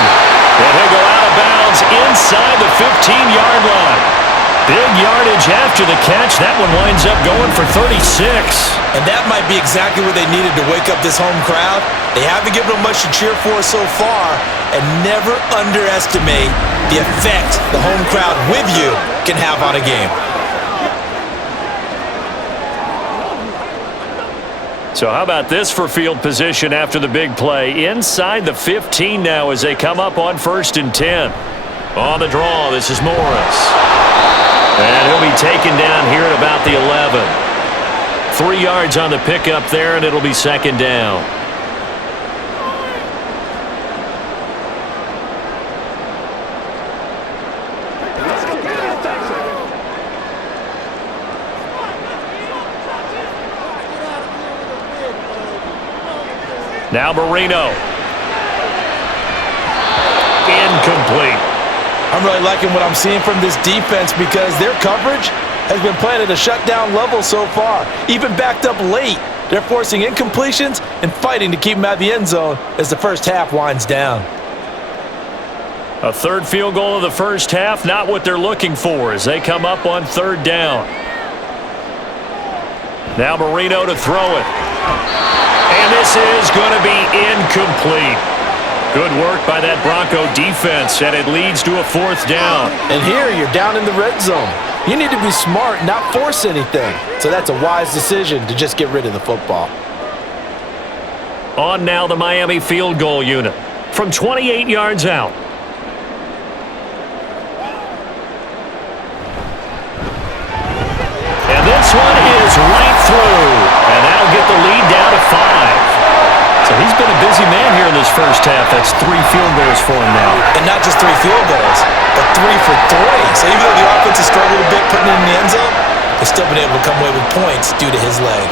And he'll go out of bounds inside the 15-yard line. Big yardage after the catch. That one winds up going for 36. And that might be exactly what they needed to wake up this home crowd. They haven't given them much to cheer for so far. And never underestimate the effect the home crowd with you can have on a game. So how about this for field position after the big play? Inside the 15 now as they come up on 1st and 10. On the draw, this is Morris. And he'll be taken down here at about the 11. 3 yards on the pickup there, and it'll be 2nd down. Now Marino. Incomplete. I'm really liking what I'm seeing from this defense because their coverage has been playing at a shutdown level so far. Even backed up late, they're forcing incompletions and fighting to keep them out of the end zone as the first half winds down. A 3rd field goal of the first half, not what they're looking for as they come up on 3rd down. Now Marino to throw it. And this is going to be incomplete. Good work by that Bronco defense, and it leads to a 4th down. And here you're down in the red zone. You need to be smart, not force anything. So that's a wise decision to just get rid of the football. On now the Miami field goal unit from 28 yards out. And this one is right through. And that'll get the lead down to 5. So he's been a busy man here in this first half. That's 3 field goals for him now. And not just 3 field goals, but 3 for 3. So even though the offense has struggled a bit putting it in the end zone, they've still been able to come away with points due to his leg.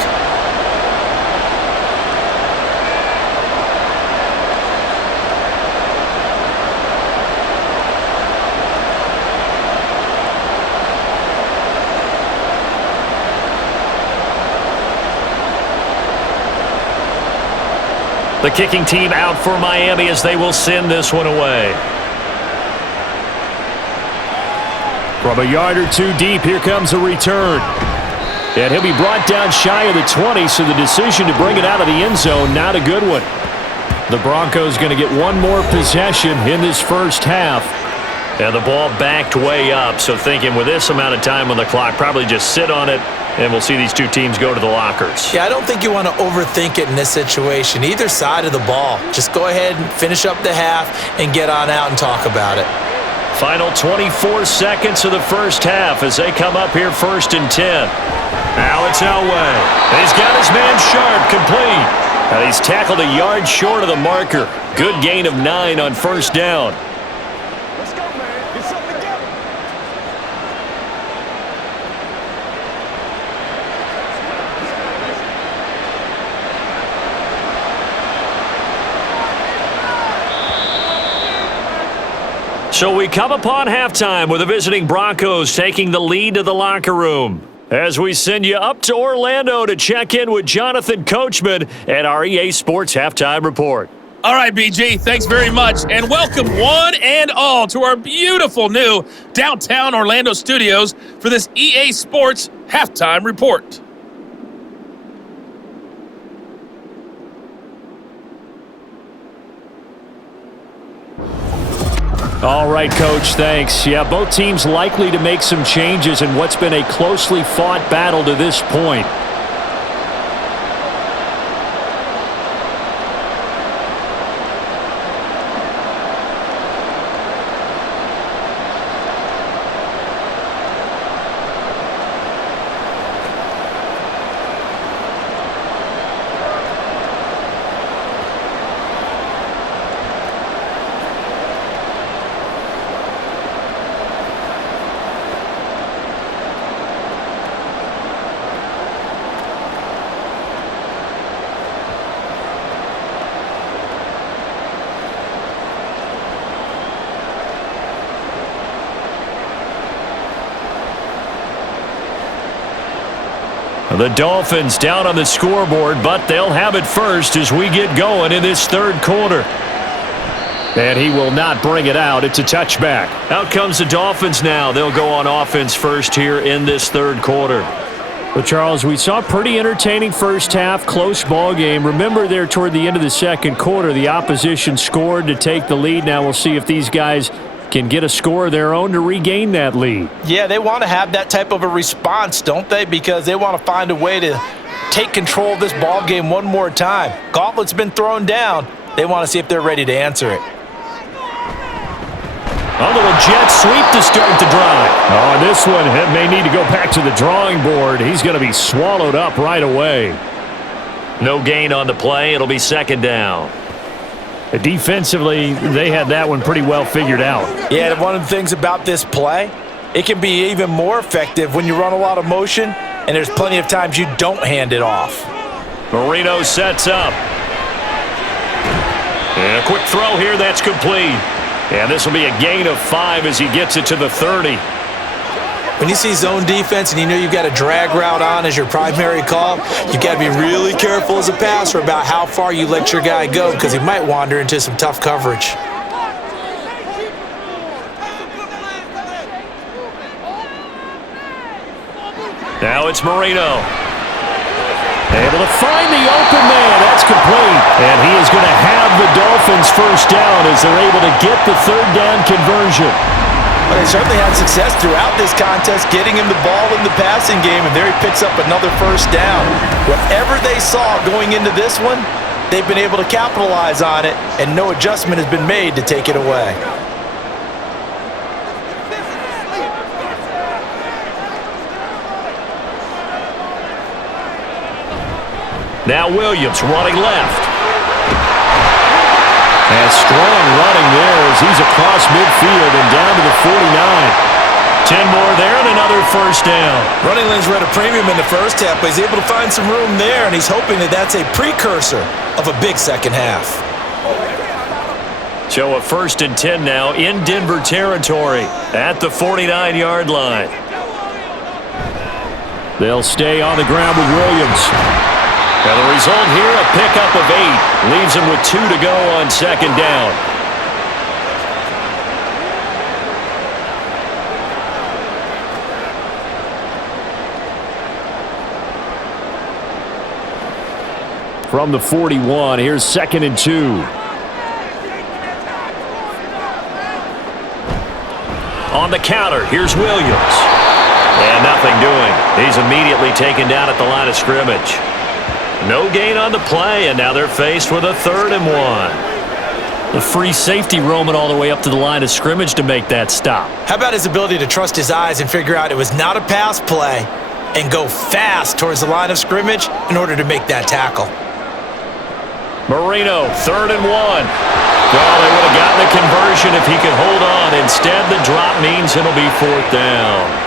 The kicking team out for Miami as they will send this one away. From a yard or 2 deep, here comes a return. And he'll be brought down shy of the 20, so the decision to bring it out of the end zone, not a good one. The Broncos going to get one more possession in this first half. And the ball backed way up, so thinking with this amount of time on the clock, probably just sit on it, and we'll see these two teams go to the lockers. Yeah, I don't think you want to overthink it in this situation. Either side of the ball. Just go ahead and finish up the half and get on out and talk about it. Final 24 seconds of the first half as they come up here 1st and 10. Now it's Elway. He's got his man sharp, complete. And he's tackled a yard short of the marker. Good gain of 9 on 1st down. So we come upon halftime with the visiting Broncos taking the lead to the locker room. As we send you up to Orlando to check in with Jonathan Coachman at our EA Sports Halftime Report. All right, BG, thanks very much, and welcome one and all to our beautiful new downtown Orlando studios for this EA Sports Halftime Report. All right, Coach, thanks. Yeah, both teams likely to make some changes in what's been a closely fought battle to this point. The Dolphins down on the scoreboard, but they'll have it first as we get going in this third quarter. And he will not bring it out. It's a touchback. Out comes the Dolphins now. They'll go on offense first here in this third quarter. Well, Charles, we saw a pretty entertaining first half, close ball game. Remember there toward the end of the second quarter, the opposition scored to take the lead. Now we'll see if these guys can get a score of their own to regain that lead. Yeah, they want to have that type of a response, don't they? Because they want to find a way to take control of this ball game one more time. Gauntlet's been thrown down. They want to see if they're ready to answer it. A little jet sweep to start the drive. Oh, this one may need to go back to the drawing board. He's going to be swallowed up right away. No gain on the play. It'll be second down. Defensively, they had that one pretty well figured out. Yeah, one of the things about this play, it can be even more effective when you run a lot of motion, and there's plenty of times you don't hand it off. Marino sets up. And a quick throw here, that's complete. And this will be a gain of 5 as he gets it to the 30. When you see zone defense and you know you've got a drag route on as your primary call, you've got to be really careful as a passer about how far you let your guy go because he might wander into some tough coverage. Now it's Marino. Able to find the open man. That's complete. And he is going to have the Dolphins first down as they're able to get the third down conversion. Well, they certainly had success throughout this contest getting him the ball in the passing game, and there he picks up another first down. Whatever they saw going into this one, they've been able to capitalize on it, and no adjustment has been made to take it away. Now Williams running left. And strong running there as he's across midfield and down to the 49. 10 more there and another first down. Running lanes were at a premium in the first half, but he's able to find some room there, and he's hoping that that's a precursor of a big second half. So a 1st and 10 now in Denver territory at the 49-yard line. They'll stay on the ground with Williams. Now the result here, a pickup of 8. Leaves him with 2 to go on second down. From the 41, here's 2nd and 2. On the counter, here's Williams. And nothing doing. He's immediately taken down at the line of scrimmage. No gain on the play, and now they're faced with a 3rd and 1. The free safety roaming all the way up to the line of scrimmage to make that stop. How about his ability to trust his eyes and figure out it was not a pass play and go fast towards the line of scrimmage in order to make that tackle? Marino, 3rd and 1. Well, they would have gotten the conversion if he could hold on. Instead, the drop means it'll be 4th down.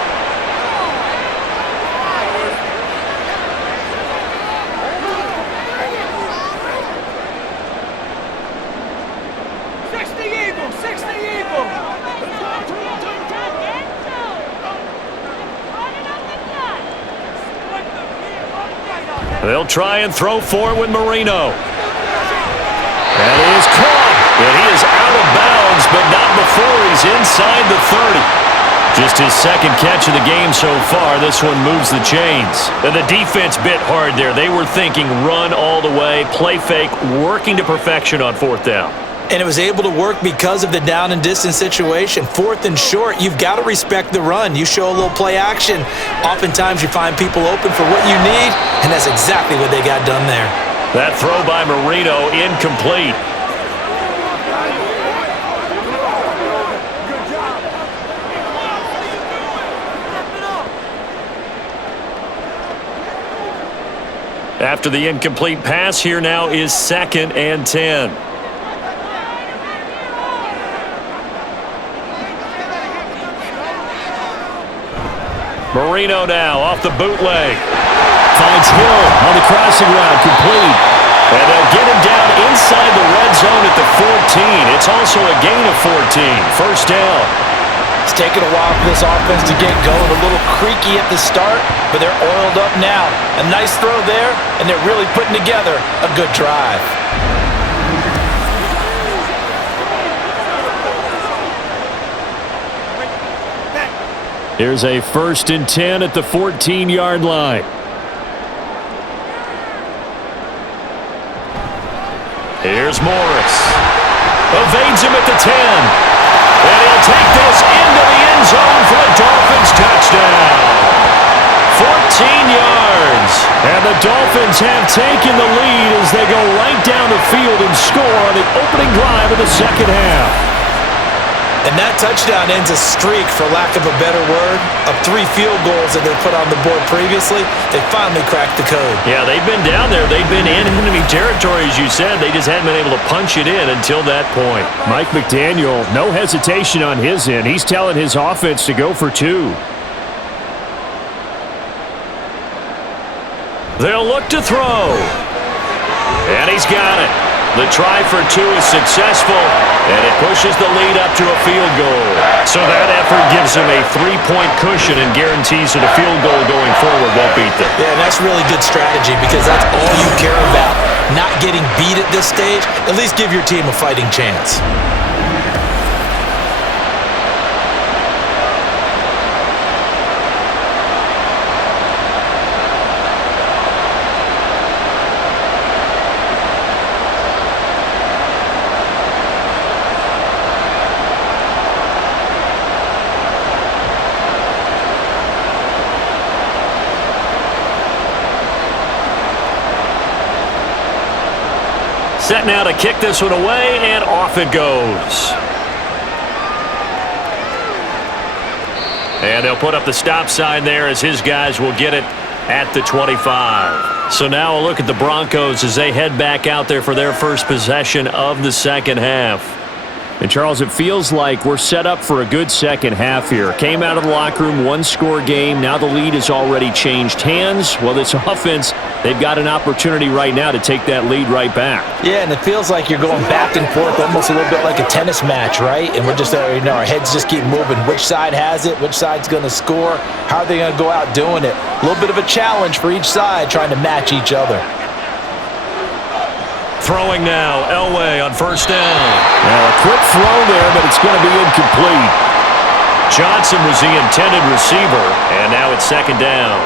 They'll try and throw for it with Marino. That is caught, and he is out of bounds, but not before he's inside the 30. Just his second catch of the game so far. This one moves the chains. And the defense bit hard there. They were thinking run all the way, play fake, working to perfection on fourth down. And it was able to work because of the down and distance situation. Fourth and short, you've got to respect the run. You show a little play action. Oftentimes you find people open for what you need, and that's exactly what they got done there. That throw by Marino incomplete. After the incomplete pass, here now is 2nd and 10. Marino now off the bootleg. Finds Hill on the crossing route, complete. And they'll get him down inside the red zone at the 14. It's also a gain of 14. First down. It's taken a while for this offense to get going. A little creaky at the start, but they're oiled up now. A nice throw there, and they're really putting together a good drive. Here's a 1st and 10 at the 14-yard line. Here's Morris. Evades him at the 10. And he'll take this into the end zone for a Dolphins touchdown. 14 yards. And the Dolphins have taken the lead as they go right down the field and score on the opening drive of the second half. And that touchdown ends a streak, for lack of a better word, of 3 field goals that they put on the board previously. They finally cracked the code. Yeah, they've been down there. They've been in enemy territory, as you said. They just hadn't been able to punch it in until that point. Mike McDaniel, no hesitation on his end. He's telling his offense to go for 2. They'll look to throw. And he's got it. The try for 2 is successful, and it pushes the lead up to a field goal. So that effort gives them a 3-point cushion and guarantees that a field goal going forward won't beat them. Yeah, and that's really good strategy because that's all you care about. Not getting beat at this stage, at least give your team a fighting chance. Set now to kick this one away, and off it goes. And they'll put up the stop sign there as his guys will get it at the 25. So now a look at the Broncos as they head back out there for their first possession of the second half. And, Charles, it feels like we're set up for a good second half here. Came out of the locker room, 1-score game. Now the lead has already changed hands. Well, this offense, they've got an opportunity right now to take that lead right back. Yeah, and it feels like you're going back and forth almost a little bit like a tennis match, right? And we're just, our heads just keep moving. Which side has it? Which side's going to score? How are they going to go out doing it? A little bit of a challenge for each side trying to match each other. Throwing now, Elway on first down. Now a quick throw there, but it's going to be incomplete. Johnson was the intended receiver, and now it's second down.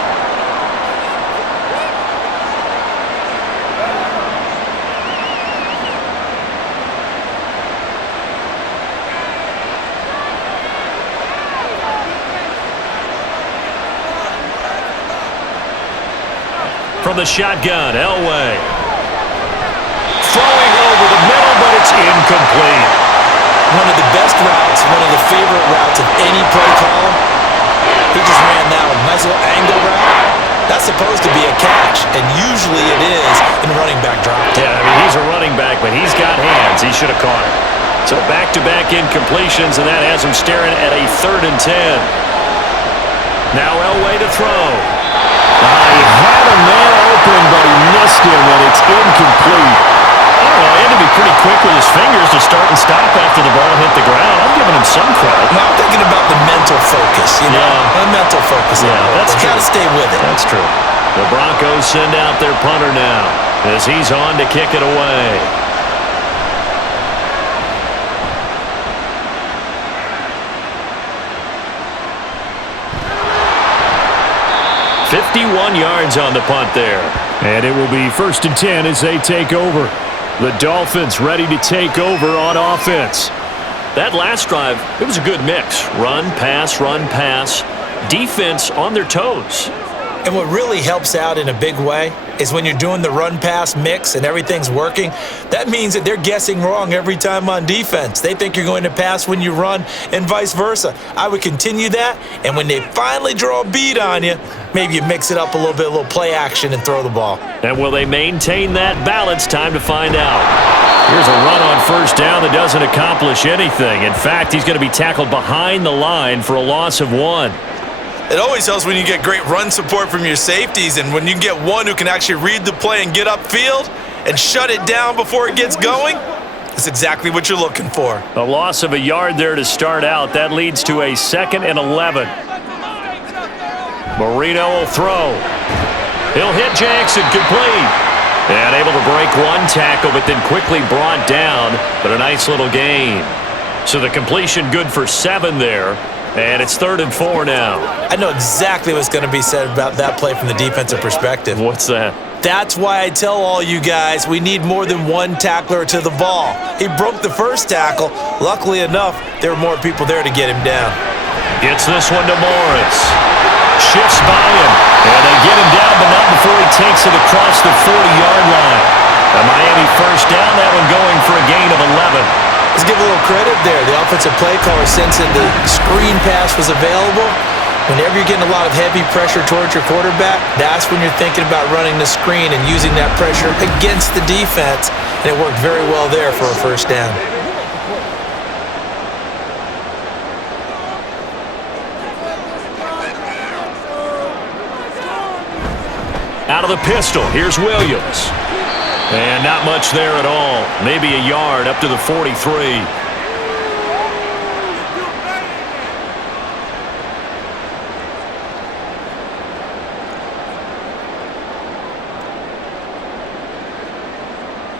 From the shotgun, Elway. Throwing over the middle, but it's incomplete. One of the best routes, one of the favorite routes of any play caller. He just ran that one. Nice little angle route. That's supposed to be a catch, and usually it is in running back drop. Yeah, I mean, he's a running back, but he's got hands. He should have caught it. So back-to-back incompletions, and that has him staring at a 3rd and 10. Now Elway to throw. He had a man open, but he missed him, and it's incomplete. I don't know, he had to be pretty quick with his fingers to start and stop after the ball hit the ground. I'm giving him some credit. Now I'm thinking about the mental focus, you know? The mental focus. Yeah, that's true. Got to stay with it. That's true. The Broncos send out their punter now as he's on to kick it away. "51 yards on the punt there." And it will be 1st and 10 as they take over. The Dolphins ready to take over on offense. That last drive, it was a good mix. Run, pass, run, pass. Defense on their toes. And what really helps out in a big way is when you're doing the run-pass mix and everything's working, that means that they're guessing wrong every time on defense. They think you're going to pass when you run and vice versa. I would continue that, and when they finally draw a bead on you, maybe you mix it up a little play action and throw the ball. And will they maintain that balance? Time to find out. Here's a run on 1st down that doesn't accomplish anything. In fact, he's going to be tackled behind the line for a loss of 1. It always helps when you get great run support from your safeties, and when you get one who can actually read the play and get upfield and shut it down before it gets going, that's exactly what you're looking for. A loss of a yard there to start out. That leads to a 2nd and 11. Marino will throw. He'll hit Jackson, complete. And able to break one tackle, but then quickly brought down. But a nice little gain. So the completion good for 7 there. And it's 3rd and 4 now. I know exactly what's going to be said about that play from the defensive perspective. What's that? That's why I tell all you guys we need more than one tackler to the ball. He broke the first tackle. Luckily enough, there were more people there to get him down. Gets this one to Morris. Shifts by him. And they get him down, but not before he takes it across the 40-yard line. A Miami 1st down, that one going for a gain of 11. Let's give a little credit there. The offensive play caller sensed that the screen pass was available. Whenever you're getting a lot of heavy pressure towards your quarterback, that's when you're thinking about running the screen and using that pressure against the defense. And it worked very well there for a 1st down. Out of the pistol, here's Williams. And not much there at all. Maybe a yard up to the 43.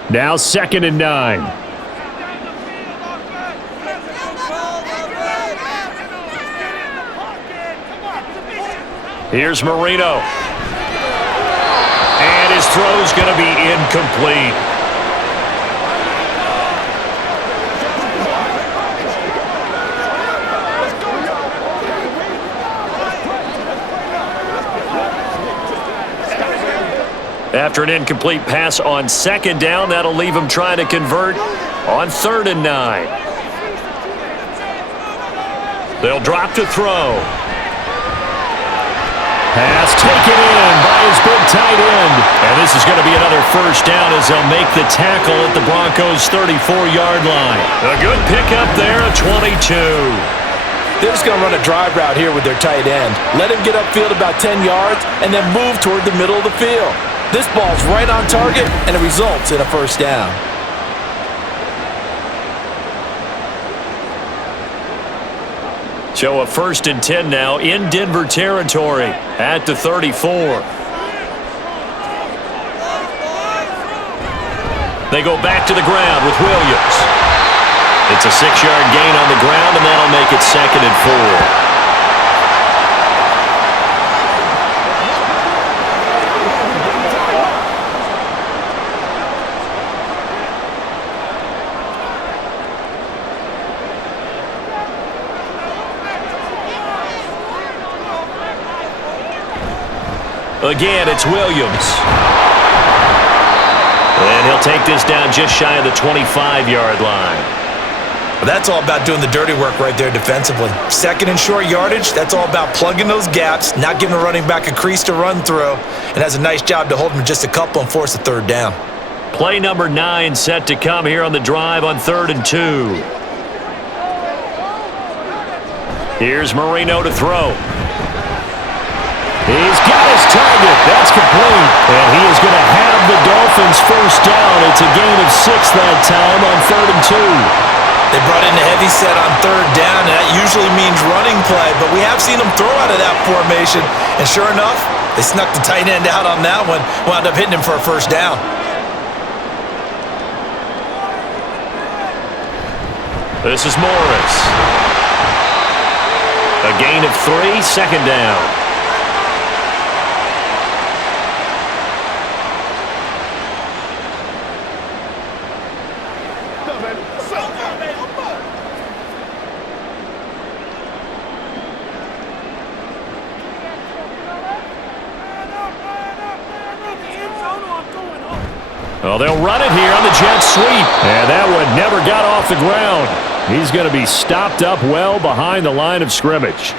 Now 2nd and 9. Here's Marino. And his throw's going to be incomplete. After an incomplete pass on 2nd down, that'll leave him trying to convert on 3rd and 9. They'll drop to throw. Pass taken in by his big tight end. And this is going to be another 1st down as they'll make the tackle at the Broncos' 34-yard line. A good pickup there, a 22. They're just going to run a drive route here with their tight end. Let him get upfield about 10 yards and then move toward the middle of the field. This ball's right on target, and it results in a 1st down. So a 1st and 10 now in Denver territory at the 34. They go back to the ground with Williams. It's a 6-yard gain on the ground, and that'll make it 2nd and 4. Again, it's Williams. And he'll take this down just shy of the 25-yard line. Well, that's all about doing the dirty work right there defensively. 2nd and short yardage, that's all about plugging those gaps, not giving a running back a crease to run through, and has a nice job to hold him just a couple and force a 3rd down. Play number 9 set to come here on the drive on 3rd and 2. Here's Marino to throw. He's got his target. That's complete. And he is going to have the Dolphins 1st down. It's a gain of 6 that time on 3rd and 2. They brought in the heavy set on 3rd down, and that usually means running play, but we have seen them throw out of that formation. And sure enough, They snuck the tight end out on that one, wound up hitting him for a first down. This is Morris. A gain of 3, second down. Well, they'll run it here on the jet sweep. And that one never got off the ground. He's going to be stopped up well behind the line of scrimmage.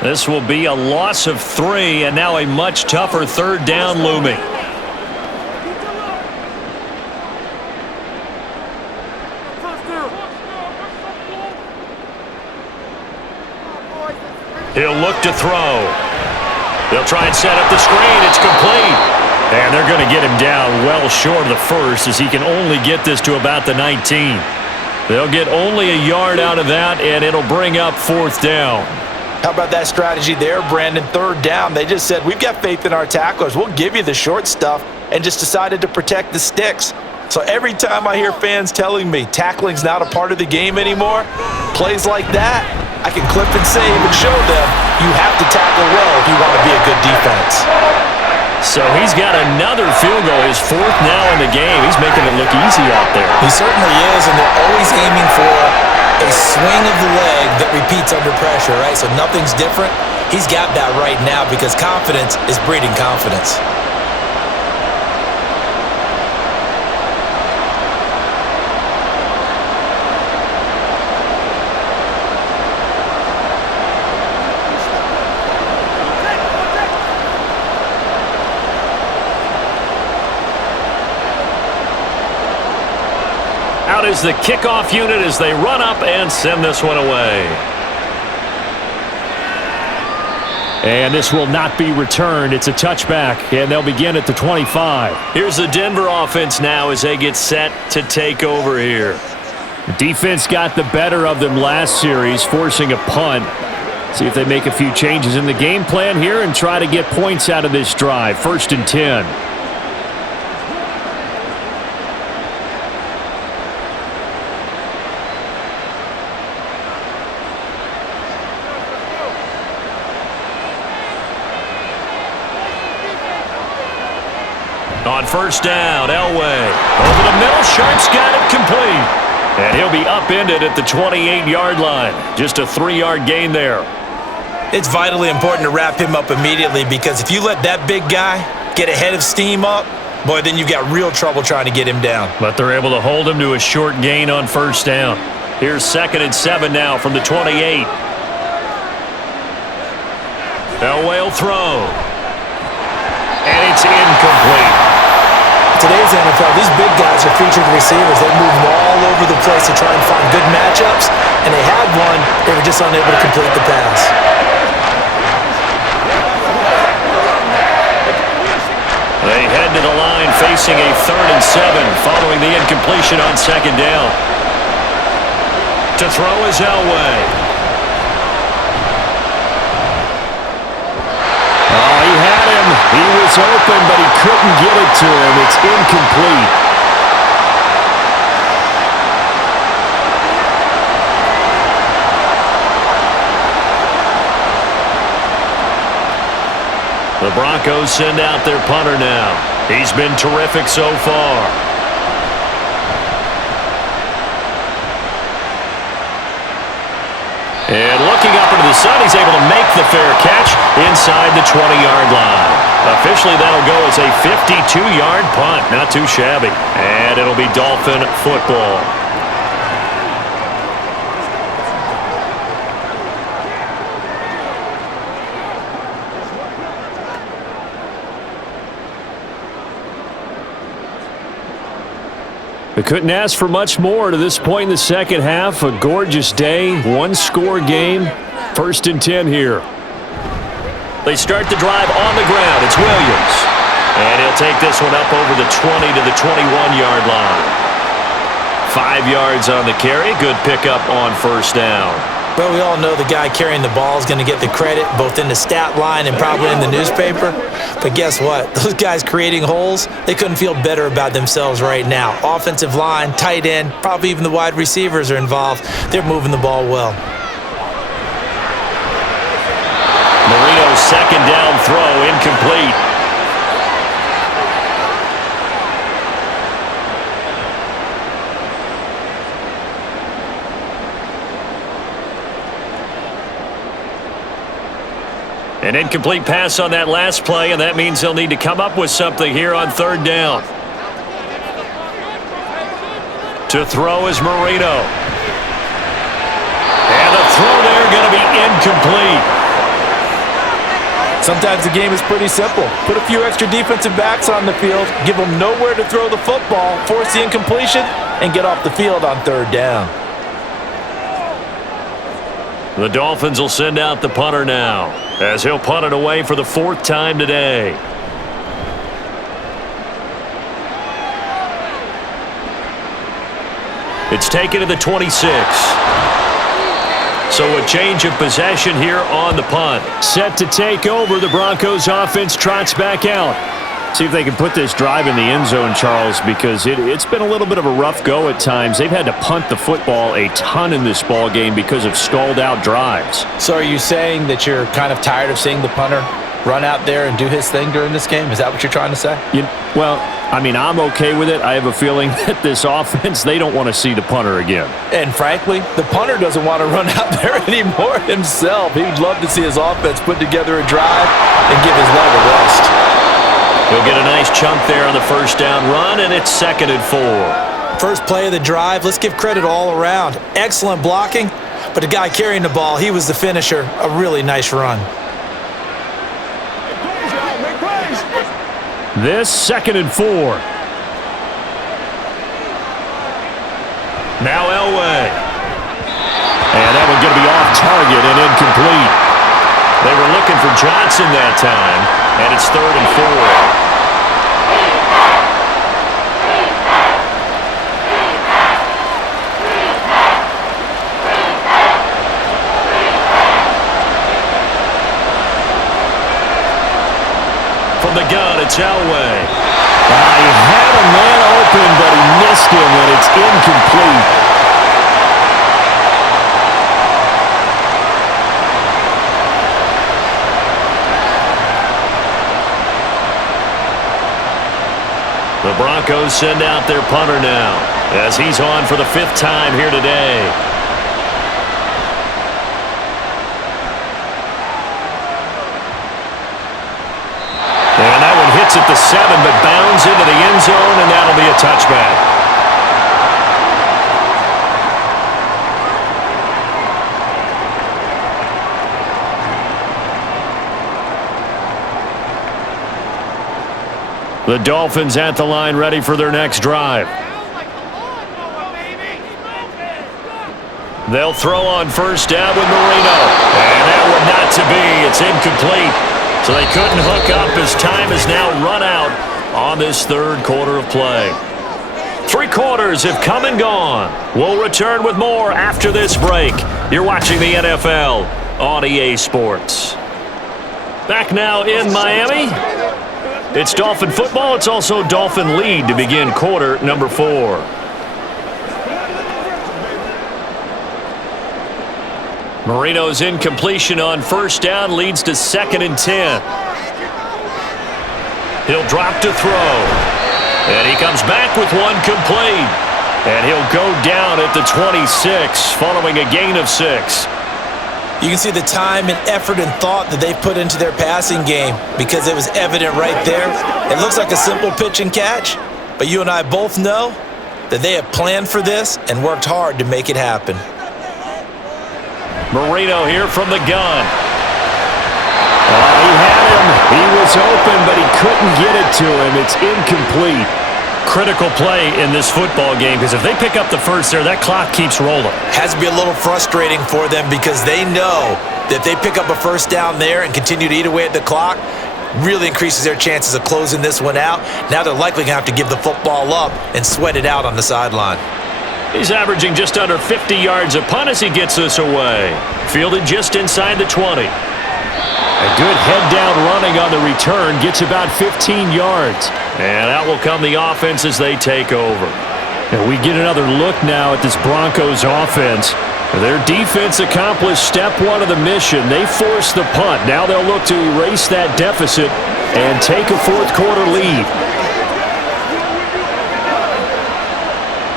This will be a loss of 3, and now a much tougher third down looming. He'll look to throw. They'll try and set up the screen. It's complete. And they're going to get him down well short of the first, as he can only get this to about the 19. They'll get only a yard out of that, and it'll bring up fourth down. How about that strategy there, Brandon? Third down. They just said, we've got faith in our tacklers. We'll give you the short stuff, and just decided to protect the sticks. So every time I hear fans telling me tackling's not a part of the game anymore, plays like that, I can clip and save and show them you have to tackle well if you want to be a good defense. So he's got another field goal, his fourth now in the game. He's making it look easy out there. He certainly is, and they're always aiming for a swing of the leg that repeats under pressure, right? So nothing's different. He's got that right now because confidence is breeding confidence. Out is the kickoff unit as they run up and send this one away. And this will not be returned. It's a touchback, and they'll begin at the 25. Here's the Denver offense now as they get set to take over here. The defense got the better of them last series, forcing a punt. See if they make a few changes in the game plan here and try to get points out of this drive. 1st and 10. On first down, Elway. Over the middle, Sharp's got it complete. And he'll be upended at the 28-yard line. Just a 3-yard gain there. It's vitally important to wrap him up immediately because if you let that big guy get ahead of steam up, boy, then you've got real trouble trying to get him down. But they're able to hold him to a short gain on first down. Here's 2nd and 7 now from the 28. Elway will throw. And it's incomplete. Today's NFL, these big guys are featured receivers. They move all over the place to try and find good matchups, and they had one. They were just unable to complete the pass. They head to the line facing a 3rd and 7 following the incompletion on 2nd down. To throw is Elway. Oh, he had him. He was open, but he couldn't get it to him. It's incomplete. The Broncos send out their punter now. He's been terrific so far. And looking up into the sun, he's able to make the fair catch inside the 20-yard line. Officially, that'll go as a 52-yard punt. Not too shabby. And it'll be Dolphin football. They couldn't ask for much more to this point in the second half. A gorgeous day, one-score game. 1st and 10 here. They start the drive on the ground. It's Williams. And he'll take this one up over the 20 to the 21-yard line. 5 yards on the carry. Good pickup on first down. Well, we all know the guy carrying the ball is going to get the credit both in the stat line and probably in the newspaper. But guess what? Those guys creating holes, they couldn't feel better about themselves right now. Offensive line, tight end, probably even the wide receivers are involved. They're moving the ball well. Marino's second down throw incomplete. An incomplete pass on that last play, and that means they'll need to come up with something here on third down. To throw is Marino. And the throw there going to be incomplete. Sometimes the game is pretty simple. Put a few extra defensive backs on the field, give them nowhere to throw the football, force the incompletion, and get off the field on third down. The Dolphins will send out the punter now, as he'll punt it away for the fourth time today. It's taken to the 26. So a change of possession here on the punt. Set to take over, the Broncos offense trots back out. See if they can put this drive in the end zone, Charles, because it's been a little bit of a rough go at times. They've had to punt the football a ton in this ball game because of stalled out drives. So are you saying that you're kind of tired of seeing the punter run out there and do his thing during this game? Is that what you're trying to say? Well, I mean, I'm okay with it. I have a feeling that this offense, they don't want to see the punter again. And frankly, the punter doesn't want to run out there anymore himself. He would love to see his offense put together a drive and give his leg a rest. He'll get a nice chunk there on the first down run, and it's 2nd and 4. First play of the drive, let's give credit all around. Excellent blocking, but the guy carrying the ball, he was the finisher. A really nice run. This 2nd and 4. Now Elway. And that one's going to be off target and incomplete. They were looking for Johnson that time, and it's 3rd and 4. From the gun, it's Elway. He had a man open, but he missed him, and it's incomplete. The Broncos send out their punter now, as he's on for the 5th time here today. And that one hits at the 7, but bounds into the end zone, and that'll be a touchback. The Dolphins at the line ready for their next drive. They'll throw on first down with Marino. And that one not to be. It's incomplete. So they couldn't hook up as time is now run out on this third quarter of play. 3 quarters have come and gone. We'll return with more after this break. You're watching the NFL on EA Sports. Back now in Miami. It's Dolphin football. It's also Dolphin lead to begin quarter number 4. Marino's incompletion on first down leads to 2nd and 10. He'll drop to throw. And he comes back with one complete. And he'll go down at the 26 following a gain of 6. You can see the time and effort and thought that they put into their passing game because it was evident right there. It looks like a simple pitch and catch, but you and I both know that they have planned for this and worked hard to make it happen. Marino here from the gun. He had him. He was open, but he couldn't get it to him. It's incomplete. Critical play in this football game because if they pick up the first there, that clock keeps rolling. Has to be a little frustrating for them because they know that if they pick up a first down there and continue to eat away at the clock, really increases their chances of closing this one out. Now they're likely going to have to give the football up and sweat it out on the sideline. He's averaging just under 50 yards a punt as he gets this away. Fielded just inside the 20. A good head-down running on the return, gets about 15 yards. And out will come the offense as they take over. And we get another look now at this Broncos offense. Their defense accomplished step one of the mission. They forced the punt. Now they'll look to erase that deficit and take a fourth-quarter lead.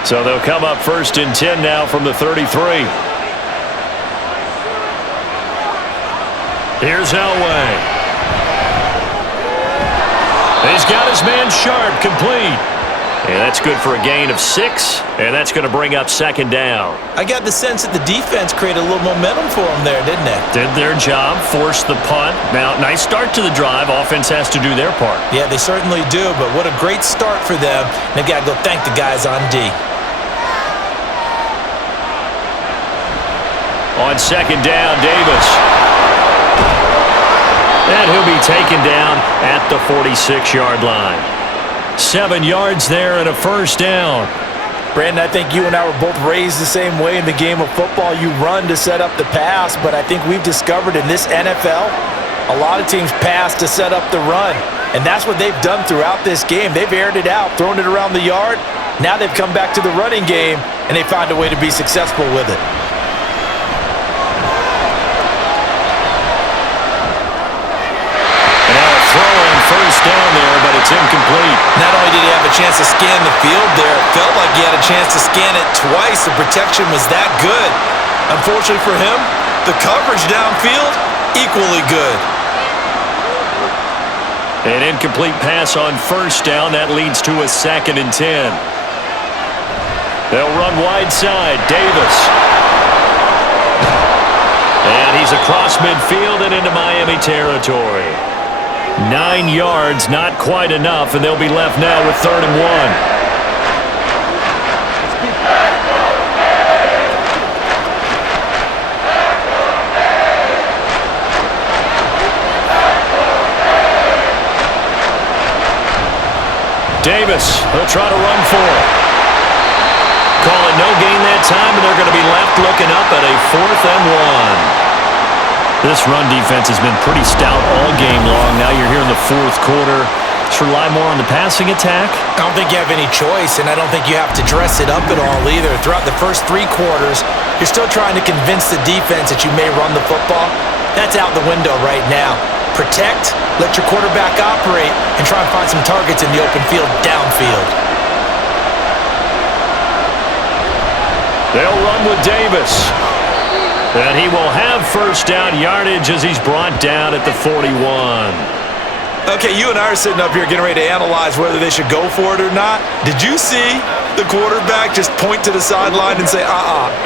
So they'll come up 1st and 10 now from the 33. Here's Elway. He's got his man Sharp complete. And that's good for a gain of 6, and that's going to bring up 2nd down. I got the sense that the defense created a little momentum for them there, didn't they? Did their job, forced the punt. Now, nice start to the drive. Offense has to do their part. Yeah, they certainly do, but what a great start for them. They've got to go thank the guys on D. On 2nd down, Davis. And he'll be taken down at the 46-yard line. 7 yards there and a 1st down. Brandon, I think you and I were both raised the same way in the game of football. You run to set up the pass, but I think we've discovered in this NFL, a lot of teams pass to set up the run. And that's what they've done throughout this game. They've aired it out, thrown it around the yard. Now they've come back to the running game, and they found a way to be successful with it. First down there, but it's incomplete. Not only did he have a chance to scan the field there, it felt like he had a chance to scan it twice. The protection was that good. Unfortunately for him, the coverage downfield, equally good. An incomplete pass on 1st down. That leads to a 2nd and 10. They'll run wide side. Davis. And he's across midfield and into Miami territory. 9 yards, not quite enough, and they'll be left now with 3rd and 1. Davis, they'll try to run for it. Call it no gain that time, and they're going to be left looking up at a 4th and 1. This run defense has been pretty stout all game long. Now you're here in the 4th quarter. Just rely more on the passing attack. I don't think you have any choice, and I don't think you have to dress it up at all either. Throughout the first 3 quarters, you're still trying to convince the defense that you may run the football. That's out the window right now. Protect, let your quarterback operate, and try and find some targets in the open field downfield. They'll run with Davis. And he will have 1st down yardage as he's brought down at the 41. Okay, you and I are sitting up here getting ready to analyze whether they should go for it or not. Did you see the quarterback just point to the sideline and say,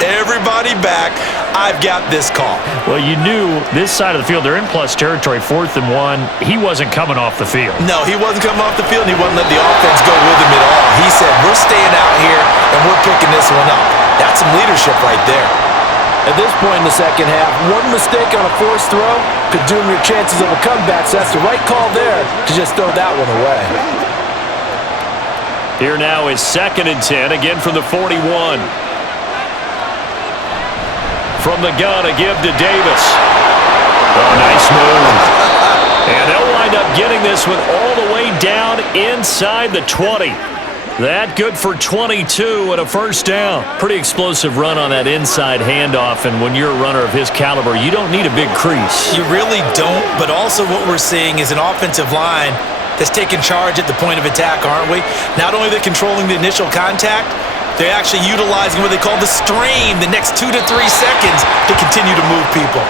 everybody back, I've got this call? Well, you knew this side of the field, they're in plus territory, 4th and 1. He wasn't coming off the field. No, he wasn't coming off the field, and he wasn't letting the offense go with him at all. He said, we're staying out here, and we're picking this one up. That's some leadership right there. At this point in the second half, one mistake on a forced throw could doom your chances of a comeback, so that's the right call there to just throw that one away. Here now is 2nd and 10, again from the 41. From the gun, a give to Davis. Oh, nice move. And they'll wind up getting this one all the way down inside the 20. That good for 22 and a 1st down. Pretty explosive run on that inside handoff, and when you're a runner of his caliber, you don't need a big crease. You really don't, but also what we're seeing is an offensive line that's taking charge at the point of attack, aren't we? Not only are they controlling the initial contact, they're actually utilizing what they call the strain the next 2 to 3 seconds to continue to move people.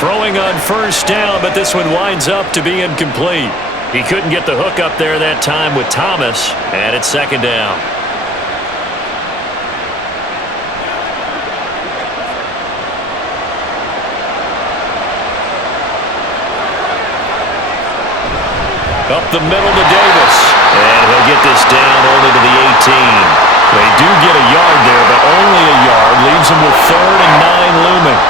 Throwing on 1st down, but this one winds up to be incomplete. He couldn't get the hook up there that time with Thomas, and it's 2nd down. Up the middle to Davis, and he'll get this down only to the 18. They do get a yard there, but only a yard. Leaves them with 3rd and 9 looming.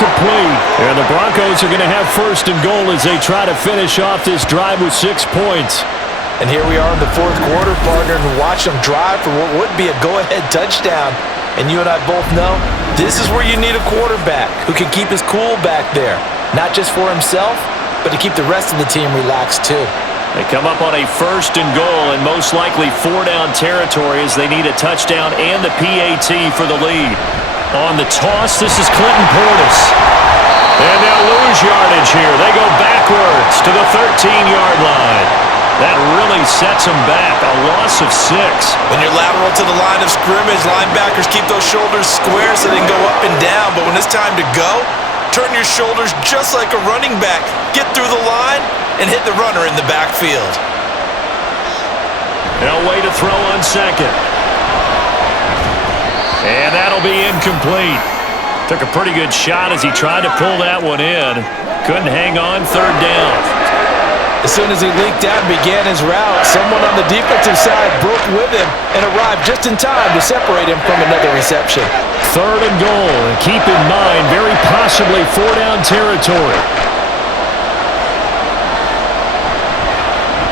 incomplete. And the Broncos are going to have first and goal as they try to finish off this drive with 6 points. And here we are in the fourth quarter, partner, and watch them drive for what would be a go-ahead touchdown. And you and I both know this is where you need a quarterback who can keep his cool back there. Not just for himself, but to keep the rest of the team relaxed too. They come up on a first and goal and most likely 4-down territory as they need a touchdown and the PAT for the lead. On the toss, this is Clinton Portis. And they'll lose yardage here. They go backwards to the 13-yard line. That really sets them back, a loss of 6. When you're lateral to the line of scrimmage, linebackers keep those shoulders square so they can go up and down. But when it's time to go, turn your shoulders just like a running back. Get through the line and hit the runner in the backfield. They'll wait to throw on second. And that'll be incomplete. Took a pretty good shot as he tried to pull that one in. Couldn't hang on, third down. As soon as he leaked out and began his route, someone on the defensive side broke with him and arrived just in time to separate him from another reception. Third and goal, and keep in mind, very possibly 4-down territory.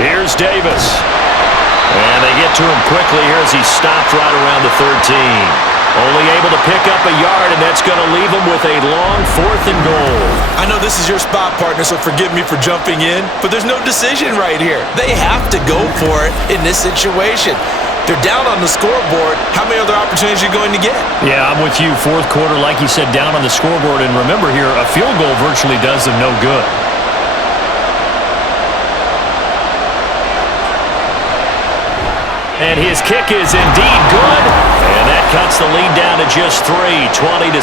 Here's Davis. And they get to him quickly here as he stopped right around the 13. Only able to pick up a yard, and that's going to leave him with a long 4th and goal. I know this is your spot, partner, so forgive me for jumping in, but there's no decision right here. They have to go for it in this situation. They're down on the scoreboard. How many other opportunities are you going to get? Yeah, I'm with you. Fourth quarter, like you said, down on the scoreboard. And remember here, a field goal virtually does them no good. And his kick is indeed good. And that cuts the lead down to just 3, 20-17.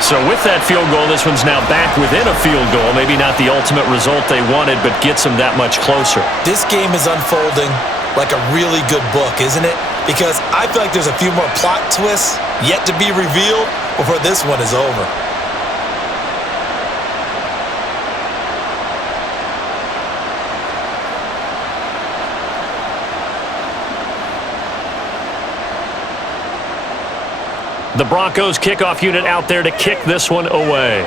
So with that field goal, this one's now back within a field goal. Maybe not the ultimate result they wanted, but gets them that much closer. This game is unfolding like a really good book, isn't it? Because I feel like there's a few more plot twists yet to be revealed before this one is over. The Broncos kickoff unit out there to kick this one away.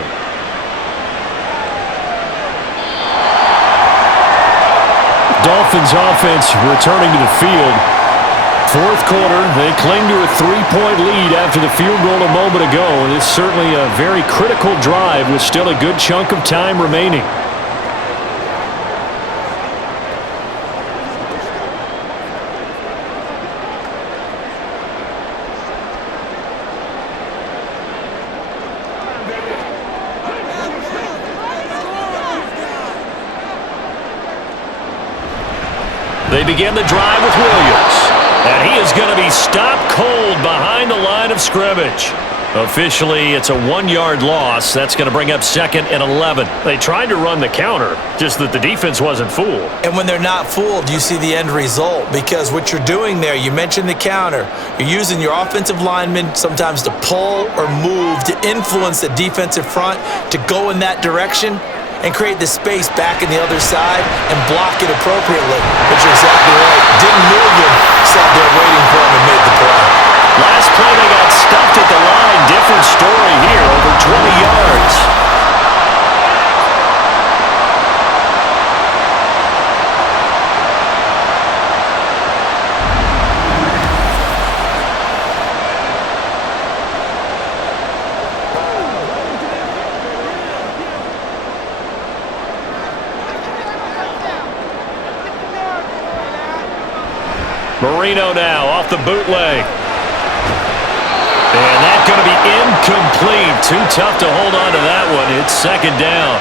Dolphins offense returning to the field. Fourth quarter, they cling to a 3-point lead after the field goal a moment ago. And it's certainly a very critical drive with still a good chunk of time remaining. They begin the drive with Williams. And he is going to be stopped cold behind the line of scrimmage. Officially, it's a 1-yard loss. That's going to bring up 2nd and 11. They tried to run the counter, just that the defense wasn't fooled. And when they're not fooled, you see the end result. Because what you're doing there, you mentioned the counter. You're using your offensive linemen sometimes to pull or move to influence the defensive front to go in that direction and create the space back in the other side and block it appropriately. But you're exactly right. Didn't move him. Sat there waiting for him and made the play. Last play, they got stuffed at the line. Different story here, over 20 yards. Marino now off the bootleg. And that's going to be incomplete. Too tough to hold on to that one. It's 2nd down.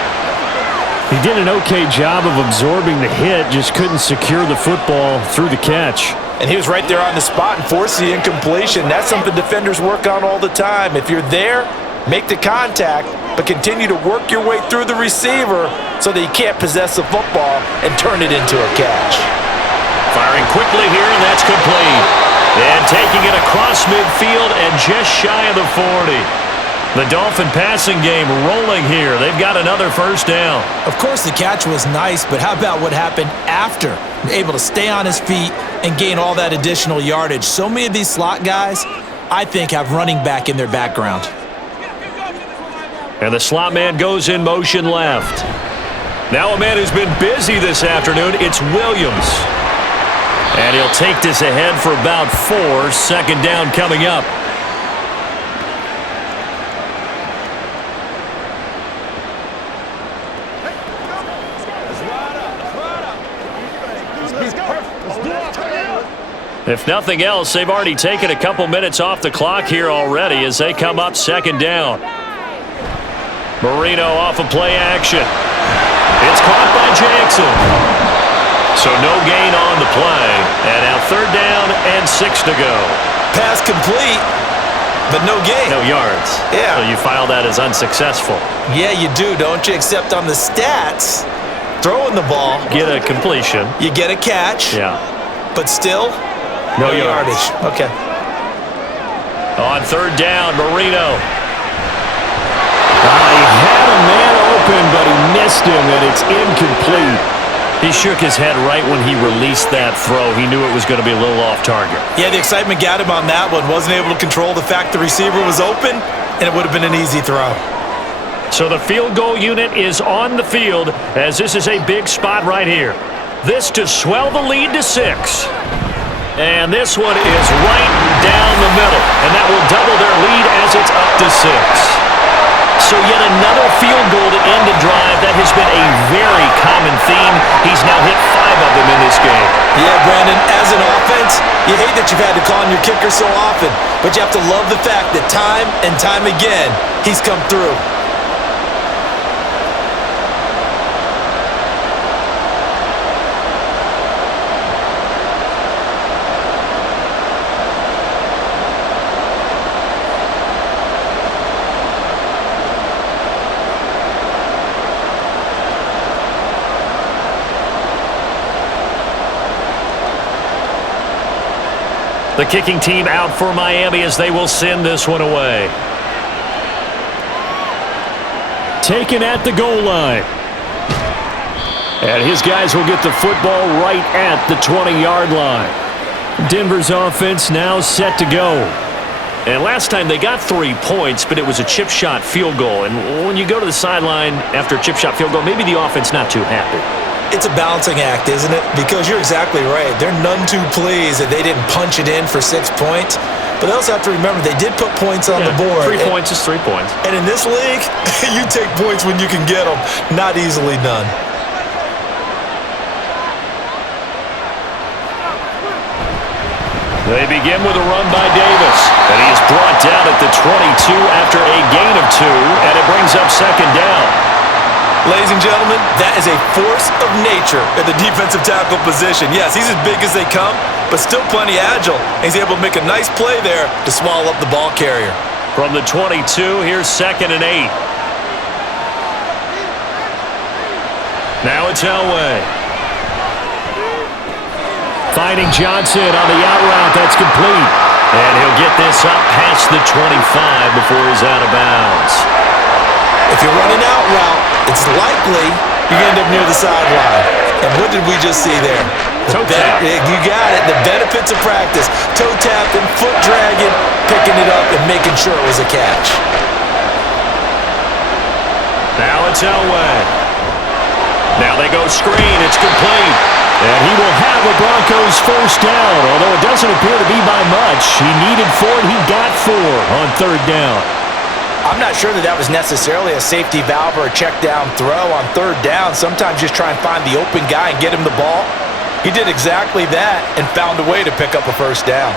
He did an okay job of absorbing the hit, just couldn't secure the football through the catch. And he was right there on the spot and forced the incompletion. That's something defenders work on all the time. If you're there, make the contact, but continue to work your way through the receiver so that you can't possess the football and turn it into a catch. Firing quickly here, and that's complete. And taking it across midfield and just shy of the 40. The Dolphin passing game rolling here. They've got another first down. Of course, the catch was nice, but how about what happened after? Able to stay on his feet and gain all that additional yardage. So many of these slot guys, I think, have running back in their background. And the slot man goes in motion left. Now a man who's been busy this afternoon, it's Williams. And he'll take this ahead for about 4. Second down coming up. If nothing else, they've already taken a couple minutes off the clock here already as they come up second down. Marino off of play action. It's caught by Jackson. So no gain on the play. And now third down and 6 to go. Pass complete, but no gain. No yards. Yeah. So you file that as unsuccessful. Yeah, you do, don't you? Except on the stats, throwing the ball. Get a completion. You get a catch. Yeah. But still, no yardage. Okay. On third down, Marino. He had a man open, but he missed him, and it's incomplete. He shook his head right when he released that throw. He knew it was going to be a little off target. Yeah, the excitement got him on that one. Wasn't able to control the fact the receiver was open, and it would have been an easy throw. So the field goal unit is on the field as this is a big spot right here. This to swell the lead to 6. And this one is right down the middle. And that will double their lead as it's up to 6. So yet another field goal to end the drive. That has been a very common theme. He's now hit 5 of them in this game. Yeah, Brandon, as an offense, you hate that you've had to call on your kicker so often. But you have to love the fact that time and time again, he's come through. The kicking team out for Miami as they will send this one away. Taken at the goal line. And his guys will get the football right at the 20-yard line. Denver's offense now set to go. And last time they got 3 points, but it was a chip shot field goal. And when you go to the sideline after a chip shot field goal, maybe the offense not too happy. It's a balancing act, isn't it? Because you're exactly right. They're none too pleased that they didn't punch it in for 6 points. But they also have to remember they did put points on the board. 3 points is 3 points. And in this league, you take points when you can get them. Not easily done. They begin with a run by Davis. And he is brought down at the 22 after a gain of 2. And it brings up second down. Ladies and gentlemen, that is a force of nature at the defensive tackle position. Yes, he's as big as they come, but still plenty agile. He's able to make a nice play there to swallow up the ball carrier. From the 22, here's second and 8. Now it's Elway. Finding Johnson on the out route. That's complete. And he'll get this up past the 25 before he's out of bounds. If you're running out route, it's likely you're going to end up near the sideline. And what did we just see there? Toe tap. You got it. The benefits of practice. Toe tapping, foot dragging, picking it up, and making sure it was a catch. Now it's Elway. Now they go screen. It's complete. And he will have a Broncos first down, although it doesn't appear to be by much. He needed 4, and he got 4 on third down. I'm not sure that was necessarily a safety valve or a check down throw on third down. Sometimes just try and find the open guy and get him the ball. He did exactly that and found a way to pick up a first down.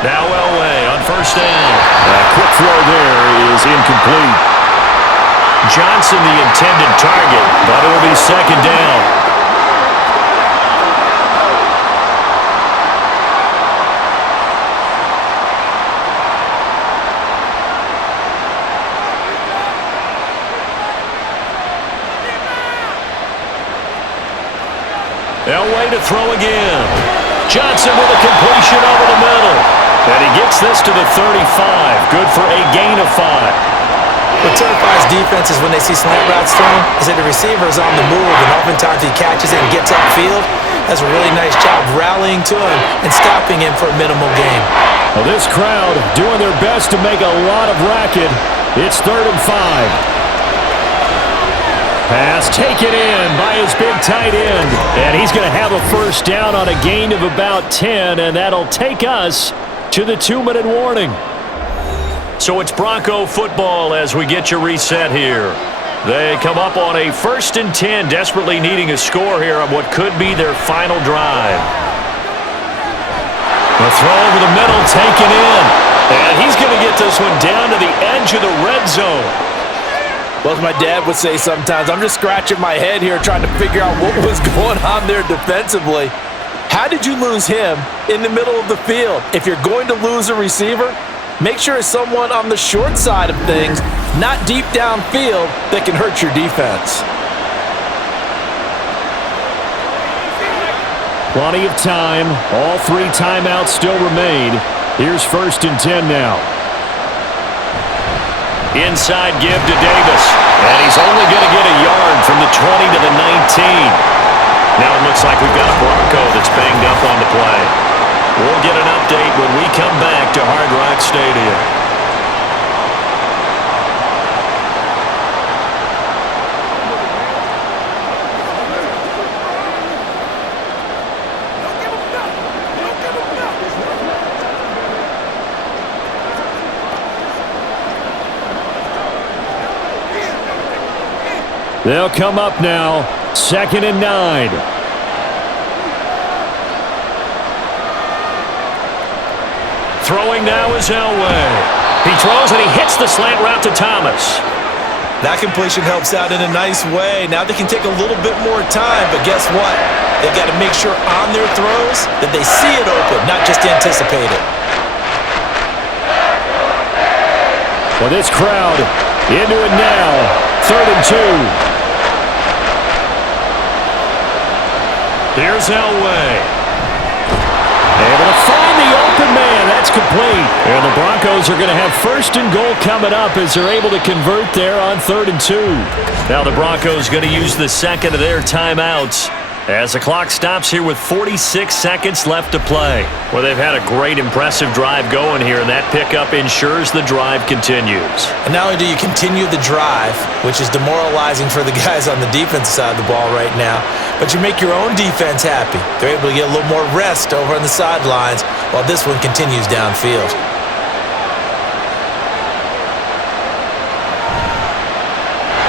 Now Elway on first down. A quick throw there is incomplete. Johnson the intended target, but it will be second down. Elway to throw again. Johnson with a completion over the middle. And he gets this to the 35. Good for a gain of 5. What terrifies defenses when they see slant routes thrown is that the receiver is on the move, and oftentimes he catches it and gets upfield. Does a really nice job rallying to him and stopping him for a minimal gain. Well, this crowd doing their best to make a lot of racket. It's 3rd and 5. Pass taken in by his big tight end. And he's going to have a first down on a gain of about 10, and that'll take us to the 2-minute warning. So it's Bronco football as we get you reset here. They come up on a 1st and 10, desperately needing a score here on what could be their final drive. The throw over the middle taken in. And he's going to get this one down to the edge of the red zone. Well, as my dad would say sometimes, I'm just scratching my head here trying to figure out what was going on there defensively. How did you lose him in the middle of the field? If you're going to lose a receiver, make sure it's someone on the short side of things, not deep downfield, that can hurt your defense. Plenty of time. All 3 timeouts still remain. Here's 1st and 10 now. Inside give to Davis. And he's only going to get a yard from the 20 to the 19. Now it looks like we've got a Bronco that's banged up on the play. We'll get an update when we come back to Hard Rock Stadium. They'll come up now, 2nd and 9. Throwing now is Elway. He throws and he hits the slant route to Thomas. That completion helps out in a nice way. Now they can take a little bit more time, but guess what? They've got to make sure on their throws that they see it open, not just anticipate it. Well, this crowd into it now, 3rd and 2. Here's Elway. Able to find the open man. That's complete. And the Broncos are going to have 1st and goal coming up as they're able to convert there on 3rd and 2. Now the Broncos going to use the 2nd of their timeouts as the clock stops here with 46 seconds left to play. Well, they've had a great, impressive drive going here, and that pickup ensures the drive continues. And not only do you continue the drive, which is demoralizing for the guys on the defensive side of the ball right now, but you make your own defense happy. They're able to get a little more rest over on the sidelines while this one continues downfield.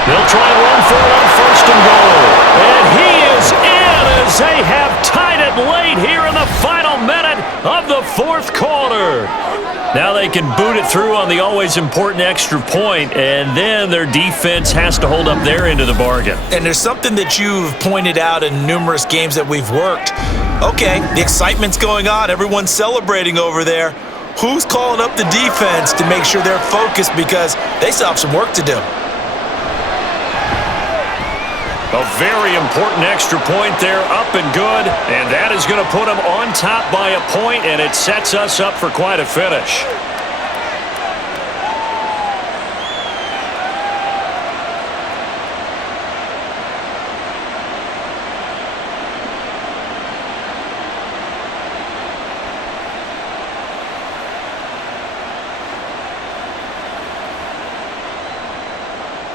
They'll try and run for it on 1st and goal. And he is in as they have tied it late here in the final minute of the 4th quarter. Now they can boot it through on the always important extra point, and then their defense has to hold up their end of the bargain. And there's something that you've pointed out in numerous games that we've worked. Okay, the excitement's going on. Everyone's celebrating over there. Who's calling up the defense to make sure they're focused because they still have some work to do? A very important extra point there, up and good, and that is going to put them on top by a point, and it sets us up for quite a finish.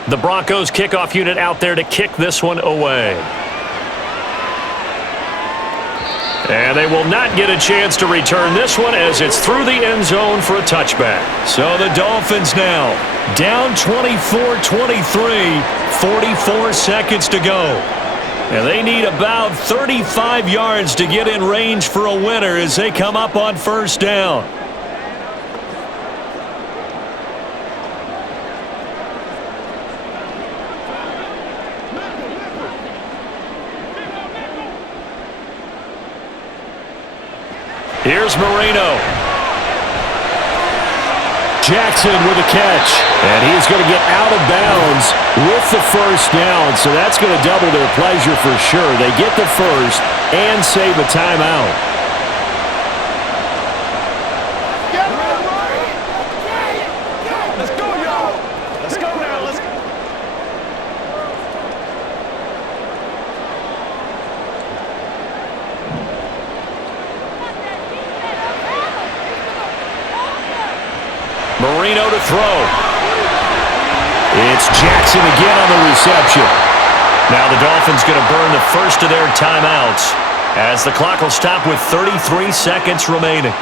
The Broncos kickoff unit out there to kick this one away. And they will not get a chance to return this one as it's through the end zone for a touchback. So the Dolphins now down 24-23, 44 seconds to go. And they need about 35 yards to get in range for a winner as they come up on 1st down. Here's Marino. Jackson with a catch. And he's going to get out of bounds with the 1st down. So that's going to double their pleasure for sure. They get the 1st and save a timeout. Marino to throw. It's Jackson again on the reception. Now the Dolphins going to burn the first of their timeouts as the clock will stop with 33 seconds remaining.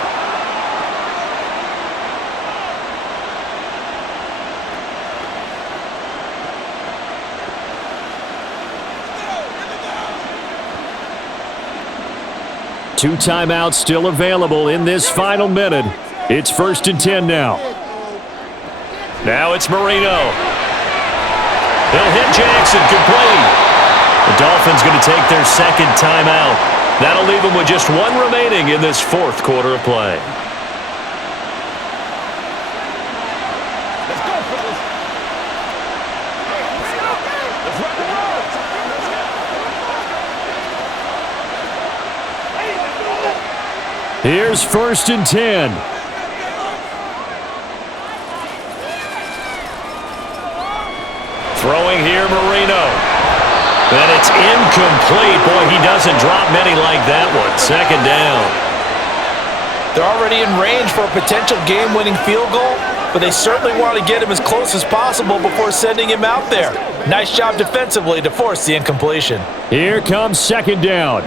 Two timeouts still available in this final minute. It's 1st and 10 now. Now it's Marino. He'll hit Jackson, complete. The Dolphins going to take their second timeout. That'll leave them with just one remaining in this fourth quarter of play. Here's 1st and 10. Throwing here, Marino. And it's incomplete. Boy, he doesn't drop many like that one. 2nd down. They're already in range for a potential game-winning field goal, but they certainly want to get him as close as possible before sending him out there. Nice job defensively to force the incompletion. Here comes 2nd down.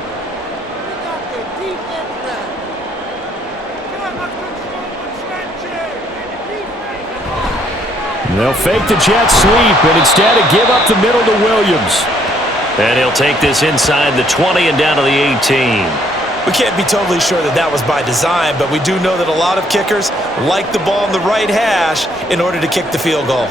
They'll fake the jet sweep and instead give up the middle to Williams. And he'll take this inside the 20 and down to the 18. We can't be totally sure that that was by design, but we do know that a lot of kickers like the ball on the right hash in order to kick the field goal.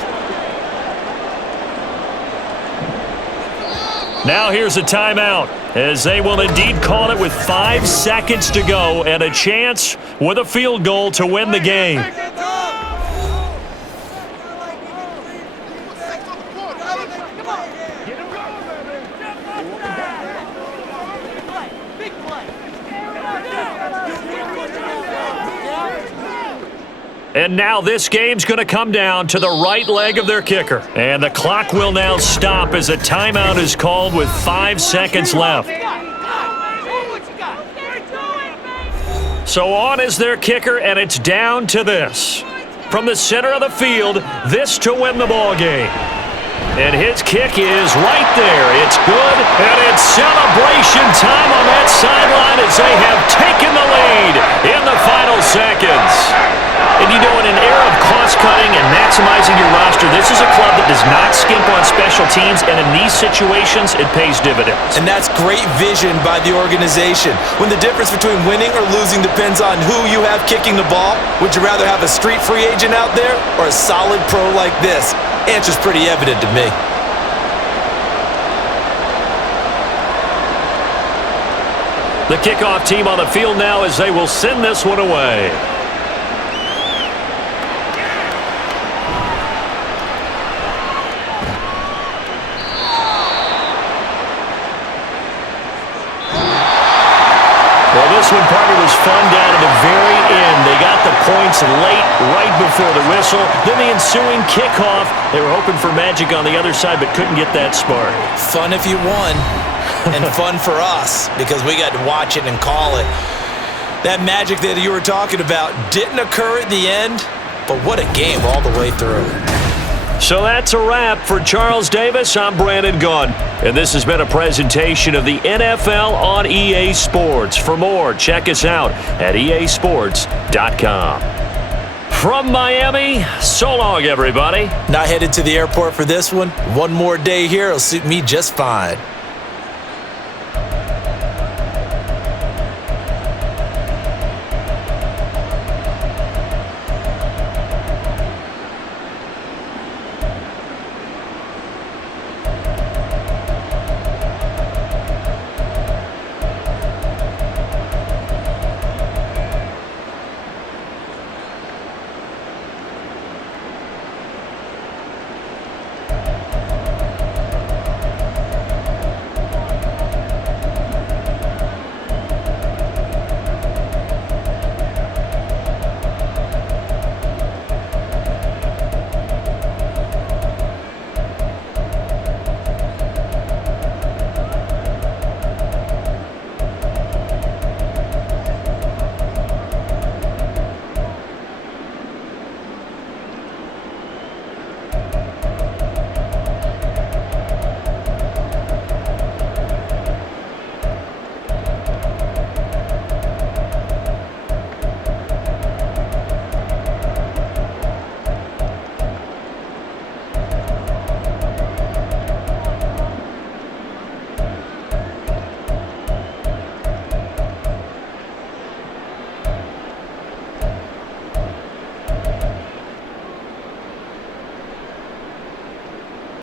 Now here's a timeout, as they will indeed call it with 5 seconds to go and a chance with a field goal to win the game. And now this game's going to come down to the right leg of their kicker. And the clock will now stop as a timeout is called with 5 seconds left. So on is their kicker, and it's down to this. From the center of the field, this to win the ball game. And his kick is right there. It's good, and it's celebration time on that sideline as they have taken the lead in the final seconds. And you know, in an era of cost-cutting and maximizing your roster, this is a club that does not skimp on special teams, and in these situations, it pays dividends. And that's great vision by the organization. When the difference between winning or losing depends on who you have kicking the ball, would you rather have a street free agent out there or a solid pro like this? Answer's pretty evident to me. The kickoff team on the field now as they will send this one away. Well, this one, partner, was fun down to the very end. They got the points late, right before the whistle. Then the ensuing kickoff. They were hoping for magic on the other side, but couldn't get that spark. Fun if you won, and fun for us because we got to watch it and call it. That magic that you were talking about didn't occur at the end, but what a game all the way through. So that's a wrap for Charles Davis. I'm Brandon Gaudin, and this has been a presentation of the NFL on EA Sports. For more, check us out at easports.com. From Miami, so long, everybody. Not headed to the airport for this one. One more day here will suit me just fine.